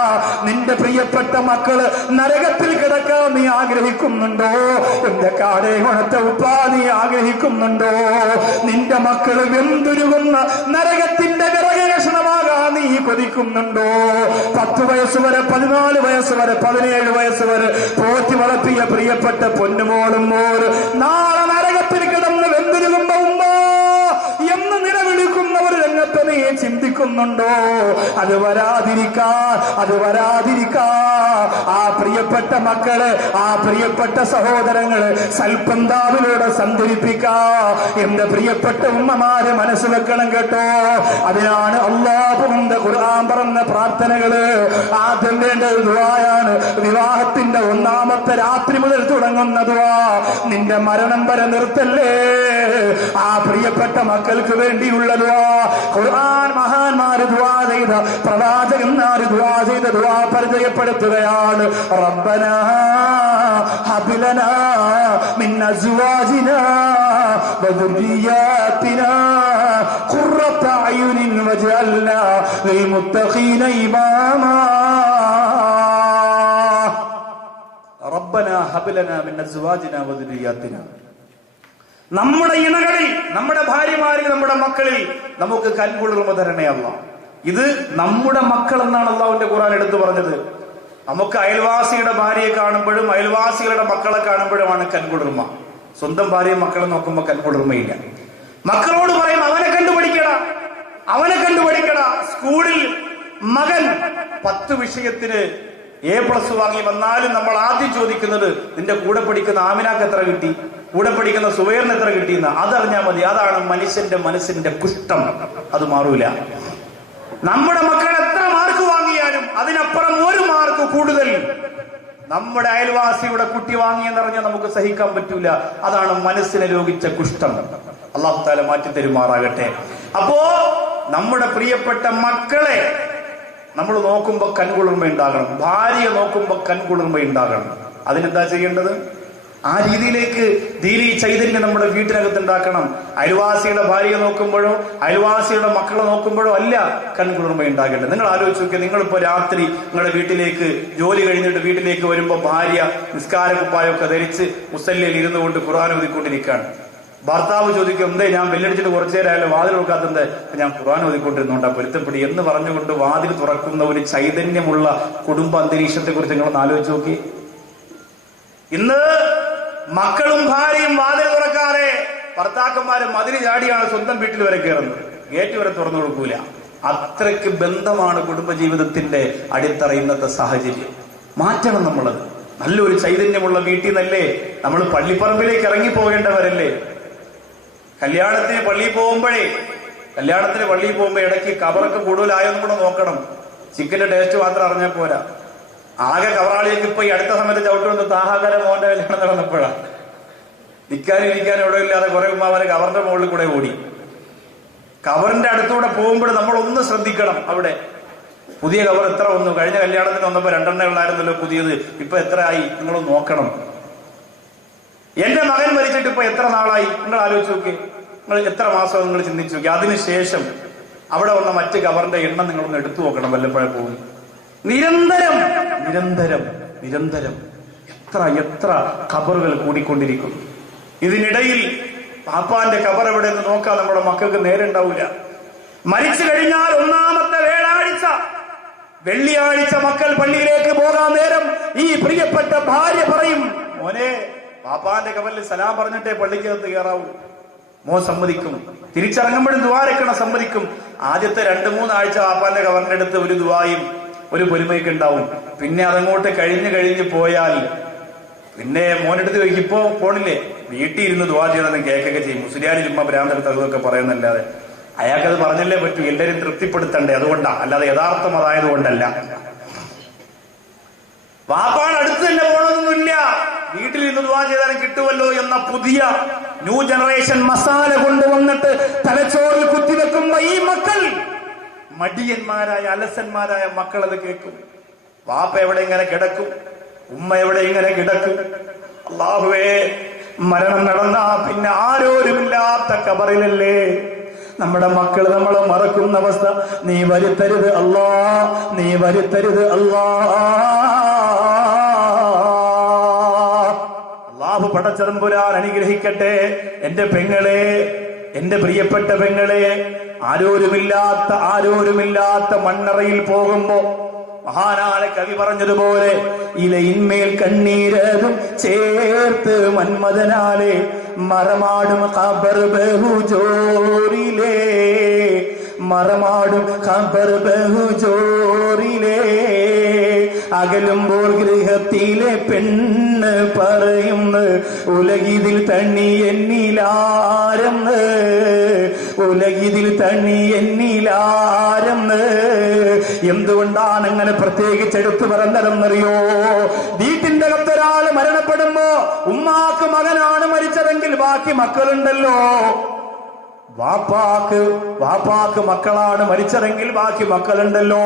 നിന്റെ പ്രിയപ്പെട്ട മക്കള് നരകത്തിൽ കിടക്കാൻ നീ ആഗ്രഹിക്കുന്നുണ്ടോ? എന്റെ കാടേ ഗുണത്തെ ഉപ്പാ നീ ആഗ്രഹിക്കുന്നുണ്ടോ? നിന്റെ മക്കള് വെന്തുരുകുന്ന നരകത്തിന്റെ വിറകകഷണമാകാൻ നീ കൊതിക്കുന്നുണ്ടോ? 10 വയസ്സ് വരെ, 14 വയസ്സ് വരെ, 17 വയസ്സ് വരെ പോറ്റി വളർത്തിയ പ്രിയപ്പെട്ട പൊന്നുമോളും മോര് നാളെ നരകത്തിൽ കിടന്ന് വെന്തിരുകുമ്പോ ഉമ്മ എന്ന് നിലവിളിക്കുന്ന ഒരു രംഗത്ത് നീ ചിന്തിക്കുന്നുണ്ടോ? അത് വരാതിരിക്കാ ആ പ്രിയപ്പെട്ട മക്കള്, ആ പ്രിയപ്പെട്ട സഹോദരങ്ങള് സൽപന്താവിലൂടെ സഞ്ചരിപ്പിക്കാ. എന്റെ പ്രിയപ്പെട്ട ഉമ്മമാരെ മനസ്സ് വെക്കണം കേട്ടോ. അതിനാണ് അല്ലാഹുവിന്റെ ഖുർആൻ പറഞ്ഞ പ്രാർത്ഥനകള്. ആദ്യം വേണ്ടത് ദുആയാണ്. വിവാഹത്തിന്റെ 1ാമത്തെ രാത്രി മുതൽ തുടങ്ങുന്ന ദുആ. നിന്റെ മരണം വരെ നിർത്തല്ലേ, ആ പ്രിയപ്പെട്ട മക്കൾക്ക് വേണ്ടിയുള്ള ദുആ. ഖുർആൻ മഹാന്മാര് ദുആ ചെയ്ത പ്രവാചകന്മാർ ദുആ ചെയ്ത ദുആ പരിചയപ്പെടുത്തുകയാണ്. റബ്ബനാ ഹബ് ലനാ മിൻ അസ്വാജിനാ വദുരിയാതിനാ ഖുർറത അയുനിൻ വജഅൽനാ ലിൽമുത്തഖീന ഇമാമാ. റബ്ബനാ ഹബ് ലനാ മിൻ അസ്വാജിനാ വദുരിയാതിനാ. നമ്മുടെ ഇണകളിൽ, നമ്മുടെ ഭാര്യമാരിൽ, നമ്മുടെ മക്കളിൽ നമുക്ക് കൺകുളിർമ തരണേ അല്ലാഹ്. ഇത് നമ്മുടെ മക്കൾ എന്നാണ് അള്ളാഹുവിന്റെ ഖുർആൻ എടുത്തു പറഞ്ഞത്. നമുക്ക് അയൽവാസിയുടെ ഭാര്യയെ കാണുമ്പോഴും അയൽവാസികളുടെ മക്കളെ കാണുമ്പോഴുമാണ് കൺകുളിർമ. സ്വന്തം ഭാര്യയും മക്കളെ നോക്കുമ്പോൾ കൺകുളിർമയില്ല. മക്കളോട് പറയും അവനെ കണ്ടുപഠിക്കടാ, അവനെ കണ്ടുപഠിക്കടാ. സ്കൂളിൽ മകൻ 10 വിഷയത്തിന് A+ വാങ്ങി വന്നാലും നമ്മൾ ആദ്യം ചോദിക്കുന്നത് നിന്റെ കൂടെ പഠിക്കുന്ന ആമിനാക്ക് എത്ര കിട്ടി, കൂടെ പഠിക്കുന്ന സുവൈറിന് എത്ര കിട്ടിയെന്ന് അതറിഞ്ഞാൽ മതി. അതാണ് മനുഷ്യന്റെ മനസ്സിന്റെ കുഷ്ഠം. അത് മാറൂല. നമ്മുടെ മക്കൾ എത്ര മാർക്ക് വാങ്ങിയാലും അതിനപ്പുറം 1 മാർക്ക് കൂടുതൽ നമ്മുടെ അയൽവാസിയുടെ കുട്ടി വാങ്ങിയെന്നറിഞ്ഞാൽ നമുക്ക് സഹിക്കാൻ പറ്റൂല. അതാണ് മനസ്സിനെ രോഗിച്ച കുഷ്ഠം. അല്ലാഹു തആല മാറ്റി തരുമാറാകട്ടെ. അപ്പോ നമ്മുടെ പ്രിയപ്പെട്ട മക്കളെ നമ്മൾ നോക്കുമ്പോ കൺകുളിർമ ഉണ്ടാകണം. ഭാര്യയെ നോക്കുമ്പോ കൺകുളിർമ ഉണ്ടാകണം. അതിനെന്താ ചെയ്യേണ്ടത്? ആ രീതിയിലേക്ക് ദീനീ ചൈതന്യം നമ്മുടെ വീട്ടിനകത്ത് ഉണ്ടാക്കണം. അയൽവാസിയുടെ ഭാര്യയെ നോക്കുമ്പോഴോ അയൽവാസിയുടെ മക്കളെ നോക്കുമ്പോഴോ അല്ല കൺകുളിർമ ഉണ്ടാകേണ്ടത്. നിങ്ങൾ ആലോചിച്ച് നോക്കിയാൽ, നിങ്ങളിപ്പോ രാത്രി നിങ്ങളുടെ വീട്ടിലേക്ക് ജോലി കഴിഞ്ഞിട്ട് വീട്ടിലേക്ക് വരുമ്പോ ഭാര്യ നിസ്കാര കുപ്പായമൊക്കെ ധരിച്ച് മുസല്ലയിൽ ഇരുന്നു കൊണ്ട് ഖുർആൻ ഓതിക്കൊണ്ടിരിക്കുകയാണ്. ഭർത്താവ് ചോദിക്കും, എന്തേ ഞാൻ ബെല്ലടിച്ചിട്ട് കുറച്ചു നേരമായാലും വാതിൽ തുറക്കാത്തത്? ഞാൻ ഖുർആൻ ഓതിക്കൊണ്ടിരുന്നുണ്ടാ പൊരുത്തപ്പെടി എന്ന് പറഞ്ഞുകൊണ്ട് വാതിൽ തുറക്കുന്ന ഒരു ചൈതന്യമുള്ള കുടുംബ അന്തരീക്ഷത്തെ കുറിച്ച് നിങ്ങളൊന്ന് ആലോചിച്ച് നോക്കി. ഇന്ന് മക്കളും ഭാര്യയും വാതിൽ തുറക്കാതെ ഭർത്താക്കന്മാരും മതില് ചാടിയാണ് സ്വന്തം വീട്ടിൽ വരെ കയറുന്നത്. ഗേറ്റ് വരെ തുറന്നു കൊടുക്കൂല. അത്രയ്ക്ക് ബന്ധമാണ് കുടുംബജീവിതത്തിന്റെ അടിത്തറ ഇന്നത്തെ സാഹചര്യം. മാറ്റണം നമ്മളത്. നല്ലൊരു ചൈതന്യമുള്ള വീട്ടിൽ നിന്നല്ലേ നമ്മൾ പള്ളിപ്പറമ്പിലേക്ക് ഇറങ്ങി പോകേണ്ടവരല്ലേ. കല്യാണത്തിന് പള്ളിയിൽ പോകുമ്പോ ഇടയ്ക്ക് കവറൊക്കെ കൂടുതലായെന്നും കൂടെ നോക്കണം. ചിക്കന്റെ ടേസ്റ്റ് മാത്രം അറിഞ്ഞാൽ പോരാ. ആകെ കവറാളിയൊക്കെ ഇപ്പൊ ഈ അടുത്ത സമയത്ത് ചവിട്ടുകൊണ്ട് താഹാകര മോഹന്റെ കല്യാണം നടന്നപ്പോഴാണ്. നിൽക്കാനും ഇരിക്കാനും എവിടെ ഇല്ലാതെ കുറെ ഉമ്മാവരെ കവറിന്റെ മുകളിൽ കൂടെ ഓടി. കവറിന്റെ അടുത്തൂടെ പോകുമ്പോൾ നമ്മൾ ഒന്ന് ശ്രദ്ധിക്കണം. അവിടെ പുതിയ കവർ എത്ര വന്നു? കഴിഞ്ഞ കല്യാണത്തിന് വന്നപ്പോ 2 ഉള്ളായിരുന്നല്ലോ പുതിയത്, ഇപ്പൊ എത്ര ആയി? നിങ്ങൾ നോക്കണം. എന്റെ മകൻ മരിച്ചിട്ട് ഇപ്പൊ എത്ര നാളായി? നിങ്ങൾ ആലോചിച്ച് നോക്കി. നിങ്ങൾ എത്ര മാസം നിങ്ങൾ ചിന്തിച്ചു നോക്കി. അതിനുശേഷം അവിടെ വന്ന മറ്റ് കവറിന്റെ എണ്ണം നിങ്ങളൊന്ന് എടുത്തു നോക്കണം. വല്ലപ്പോഴും പോകും. നിരന്തരം നിരന്തരം നിരന്തരം എത്ര ഖബറുകൾ കൂടിക്കൊണ്ടിരിക്കും. ഇതിനിടയിൽ പാപ്പാന്റെ ഖബർ എവിടെ എന്ന് നോക്കാൻ നമ്മുടെ മക്കൾക്ക് നേരുണ്ടാവില്ല. മരിച്ചു കഴിഞ്ഞാൽ ഒന്നാമത്തെ വെള്ളിയാഴ്ച മക്കൾ പള്ളിയിലേക്ക് പോകാൻ നേരം ഈ പ്രിയപ്പെട്ട ഭാര്യ പറയും, മോനെ പാപ്പാന്റെ ഖബറിൽ സലാം പറഞ്ഞിട്ടേ പള്ളിക്കകത്ത് കയറാവൂ. മോൻ സമ്മതിക്കും. തിരിച്ചിറങ്ങുമ്പോഴും ദുആരക്കണം, സമ്മതിക്കും. ആദ്യത്തെ 2-3 ആഴ്ച പാപ്പാന്റെ ഖബറിന്റെ അടുത്ത് ഒരു ദുആയും ഒരു പൊലിമയൊക്കെ ഉണ്ടാവും. പിന്നെ അതങ്ങോട്ട് കഴിഞ്ഞ് പോയാൽ പിന്നെ മോനെടുത്ത് ചോദിക്കും, ഇപ്പോ പോണില്ലേ? വീട്ടിൽ ഇരുന്ന് ദുആ ചെയ്തെന്ന് കേൾക്കൊക്കെ ചെയ്യും. മുസ്ലിയാർ ചുമ്മാ ഭ്രാന്തെടുത്ത് അതൊക്കെ പറയുന്നല്ലാതെ അയാൾക്കത് പറഞ്ഞല്ലേ പറ്റൂ. എല്ലാവരും തൃപ്തിപ്പെടുത്തണ്ടേ, അതുകൊണ്ടാ. അല്ലാതെ യഥാർത്ഥം അതായതുകൊണ്ടല്ല. വാപ്പാണ് അടുത്ത് തന്നെ പോകണമെന്നൊന്നുമില്ല. വീട്ടിൽ ഇരുന്ന് ദുആ ചെയ്താലും കിട്ടുമല്ലോ എന്ന പുതിയ ന്യൂ ജനറേഷൻ മസാല കൊണ്ടുവന്നിട്ട് തലച്ചോറിൽ കുത്തിവെക്കുമ്പോ ഈ മക്കൾ മടിയന്മാരായ അലസന്മാരായ മക്കൾ അത് കേൾക്കും. വാപ്പ എവിടെ ഇങ്ങനെ കിടക്കും, ഉമ്മ എവിടെ ഇങ്ങനെ കിടക്കും. അല്ലാഹുവേ, മരണം നടന്നാ പിന്നെ ആരോരുമില്ലാത്ത ഖബറിലല്ലേ നമ്മുടെ മക്കൾ നമ്മളെ മറക്കുന്ന അവസ്ഥ നീ വരുത്തരുത് അല്ലാ, നീ വരുത്തരുത് അല്ലാ. അല്ലാഹു പടച്ചതമ്പുരാൻ അനുഗ്രഹിക്കട്ടെ. എന്റെ പെങ്ങളെ, എന്റെ പ്രിയപ്പെട്ട പെങ്ങളെ, ആരോരുമില്ലാത്ത മണ്ണറയിൽ പോകുമ്പോ മഹാനായ കവി പറഞ്ഞതുപോലെ ഇലയിന്മേൽ കണ്ണീരതും ചേർത്ത് മന്മഥനാലെ മറമാടും ഖബർ ബഹുജോറിലേ, മറമാടും ഖബർ ബഹുജോറിലേ. അകലുമ്പോൾ ഗൃഹത്തിലെ പെണ്ണ് പറയുന്നു ഉലകിതിൽ തണ്ണി എന്നിലാരെന്ന്, ഉലകിതിൽ തണ്ണി എന്നിലാരെന്ന്. എന്തുകൊണ്ടാണ് അങ്ങനെ പ്രത്യേകിച്ച് എടുത്തു പറഞ്ഞതെന്നറിയോ? വീട്ടിന്റെ അകത്തൊരാൾ മരണപ്പെടുമ്പോ ഉമ്മാക്ക് മകനാണ് മരിച്ചതെങ്കിൽ ബാക്കി മക്കളുണ്ടല്ലോ. വാപ്പാക്ക് മക്കളാണ് മരിച്ചതെങ്കിൽ ബാക്കി മക്കളുണ്ടല്ലോ.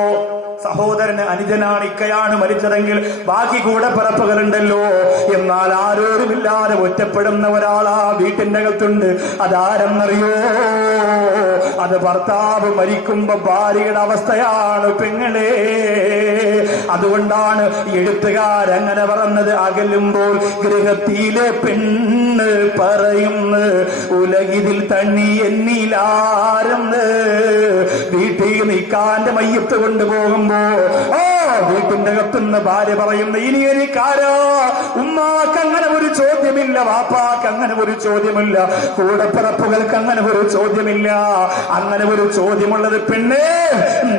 സഹോദരന് അനുജനാണ് ഇക്കയാണ് മരിച്ചതെങ്കിൽ ബാക്കി കൂടെ പിറപ്പുകളുണ്ടല്ലോ. എന്നാൽ ആരോരുമില്ലാതെ ഒറ്റപ്പെടുന്ന ഒരാളാ വീട്ടിന്റെ അകത്തുണ്ട്. അതാരെന്നറിയോ? അത് ഭർത്താവ് മരിക്കുമ്പോ ഭാര്യയുടെ അവസ്ഥയാണ് പെങ്ങളെ. അതുകൊണ്ടാണ് എഴുത്തുകാരങ്ങനെ പറഞ്ഞത്, അകലുമ്പോൾ ഗൃഹത്തിലെ പെണ്ണ് പറയുന്നു ഉലകിതിൽ തണ്ണി എന്നിലാരെന്ന്. വീട്ടിൽ നിക്കാന്റെ മയ്യത്ത് കൊണ്ടുപോകുമ്പോ വീട്ടിന്റെ അകത്തുനിന്ന് ഭാര്യ പറയുന്നു, ഇനി എനിക്കാരോ? ഉമ്മാക്ക് അങ്ങനെ ഒരു ചോദ്യമില്ല, വാപ്പാക്ക് അങ്ങനെ ഒരു ചോദ്യമില്ല, കൂടപ്പിറപ്പുകൾക്ക് അങ്ങനെ ഒരു ചോദ്യമില്ല. അങ്ങനെ ഒരു ചോദ്യമുള്ളത് പെണ്ണേ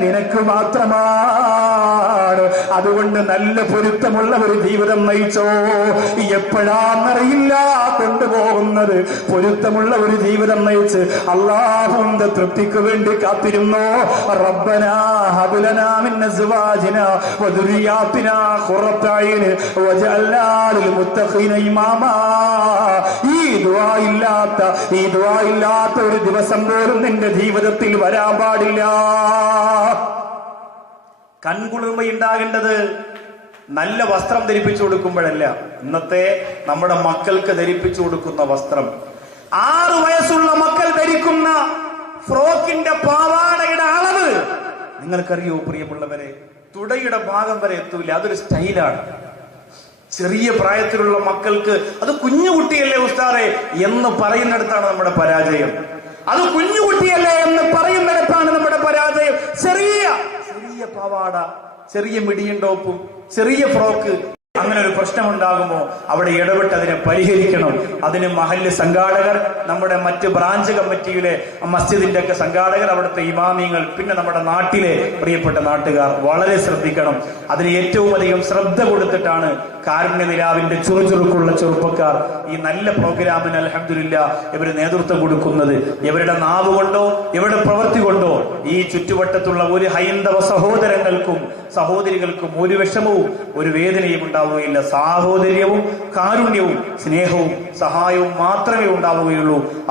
നിനക്ക് മാത്രമാണ്. അതുകൊണ്ട് നല്ല പൊരുത്തമുള്ള ഒരു ജീവിതം നയിച്ചോ. എപ്പോഴാന്നറിയില്ല കൊണ്ടുപോകുന്നത്. പൊരുത്തമുള്ള ഒരു ജീവിതം നയിച്ച് അല്ലാഹുവിന്റെ തൃപ്തിക്ക് വേണ്ടി കാത്തിരുന്നോ. റബ്ബനാ ഹബ് ലനാ മിൻ അസ്വാജിനാ വദുരിയാതിനാ ഖുറത അയ്ൻ വജഅൽനാ ലിൽ മുത്തഖീന ഇമാമാ. ഈ ദുആ ഇല്ലാത്ത ഒരു ദിവസം പോലും നിന്റെ ജീവിതത്തിൽ വരാൻ പാടില്ല. കൺകുളിർമയുണ്ടാകേണ്ടത് നല്ല വസ്ത്രം ധരിപ്പിച്ചു കൊടുക്കുമ്പോഴല്ല, ഇന്നത്തെ നമ്മുടെ മക്കൾക്ക് ധരിപ്പിച്ചു കൊടുക്കുന്ന വസ്ത്രം. 6 വയസ്സുള്ള മക്കൾ ധരിക്കുന്ന ഫ്രോക്കിന്റെ പാവാടയുടെ അളവ് നിങ്ങൾക്കറിയോ പ്രിയമുള്ളവരെ? തുടയുടെ ഭാഗം വരെ എത്തൂല. അതൊരു സ്റ്റൈലാണ്. ചെറിയ പ്രായത്തിലുള്ള മക്കൾക്ക് അത് കുഞ്ഞുകുട്ടിയല്ലേ ഉസ്താദേ എന്ന് പറയുന്നിടത്താണ് നമ്മുടെ പരാജയം. അത് കുഞ്ഞുകുട്ടിയല്ലേ എന്ന് പറയുന്നിടത്താണ് നമ്മുടെ പരാജയം. ചെറിയ പാവാട, ചെറിയ മിഡിയും ടോപ്പും, ചെറിയ ഫ്രോക്ക്, അങ്ങനെ ഒരു പ്രശ്നമുണ്ടാകുമോ അവിടെ ഇടപെട്ട് അതിനെ പരിഹരിക്കണം. അതിന് മഹല്ല് സംഘാടകർ, നമ്മുടെ മറ്റ് ബ്രാഞ്ച് കമ്മിറ്റിയിലെ മസ്ജിദിന്റെ ഒക്കെ സംഘാടകർ, അവിടുത്തെ ഇമാമിങ്ങൾ, പിന്നെ നമ്മുടെ നാട്ടിലെ പ്രിയപ്പെട്ട നാട്ടുകാർ വളരെ ശ്രദ്ധിക്കണം. അതിന് ഏറ്റവും അധികം ശ്രദ്ധ കൊടുത്തിട്ടാണ് കാരുണ്യ നിലാവിന്റെ ചുറുചുറുക്കുള്ള ചെറുപ്പക്കാർ ഈ നല്ല പ്രോഗ്രാമിന് അൽഹംദുലില്ലാ ഇവര് നേതൃത്വം കൊടുക്കുന്നത്. ഇവരുടെ നാവ് കൊണ്ടോ ഇവരുടെ പ്രവൃത്തി കൊണ്ടോ ഈ ചുറ്റുവട്ടത്തുള്ള ഒരു ഹൈന്ദവ സഹോദരങ്ങൾക്കും സഹോദരികൾക്കും ഒരു വിഷമവും ഒരു വേദനയും ഉണ്ടാവുകയില്ല. സാഹോദര്യവും കാരുണ്യവും സ്നേഹവും സഹായവും മാത്രമേ ഉണ്ടാവുകയുള്ളൂ.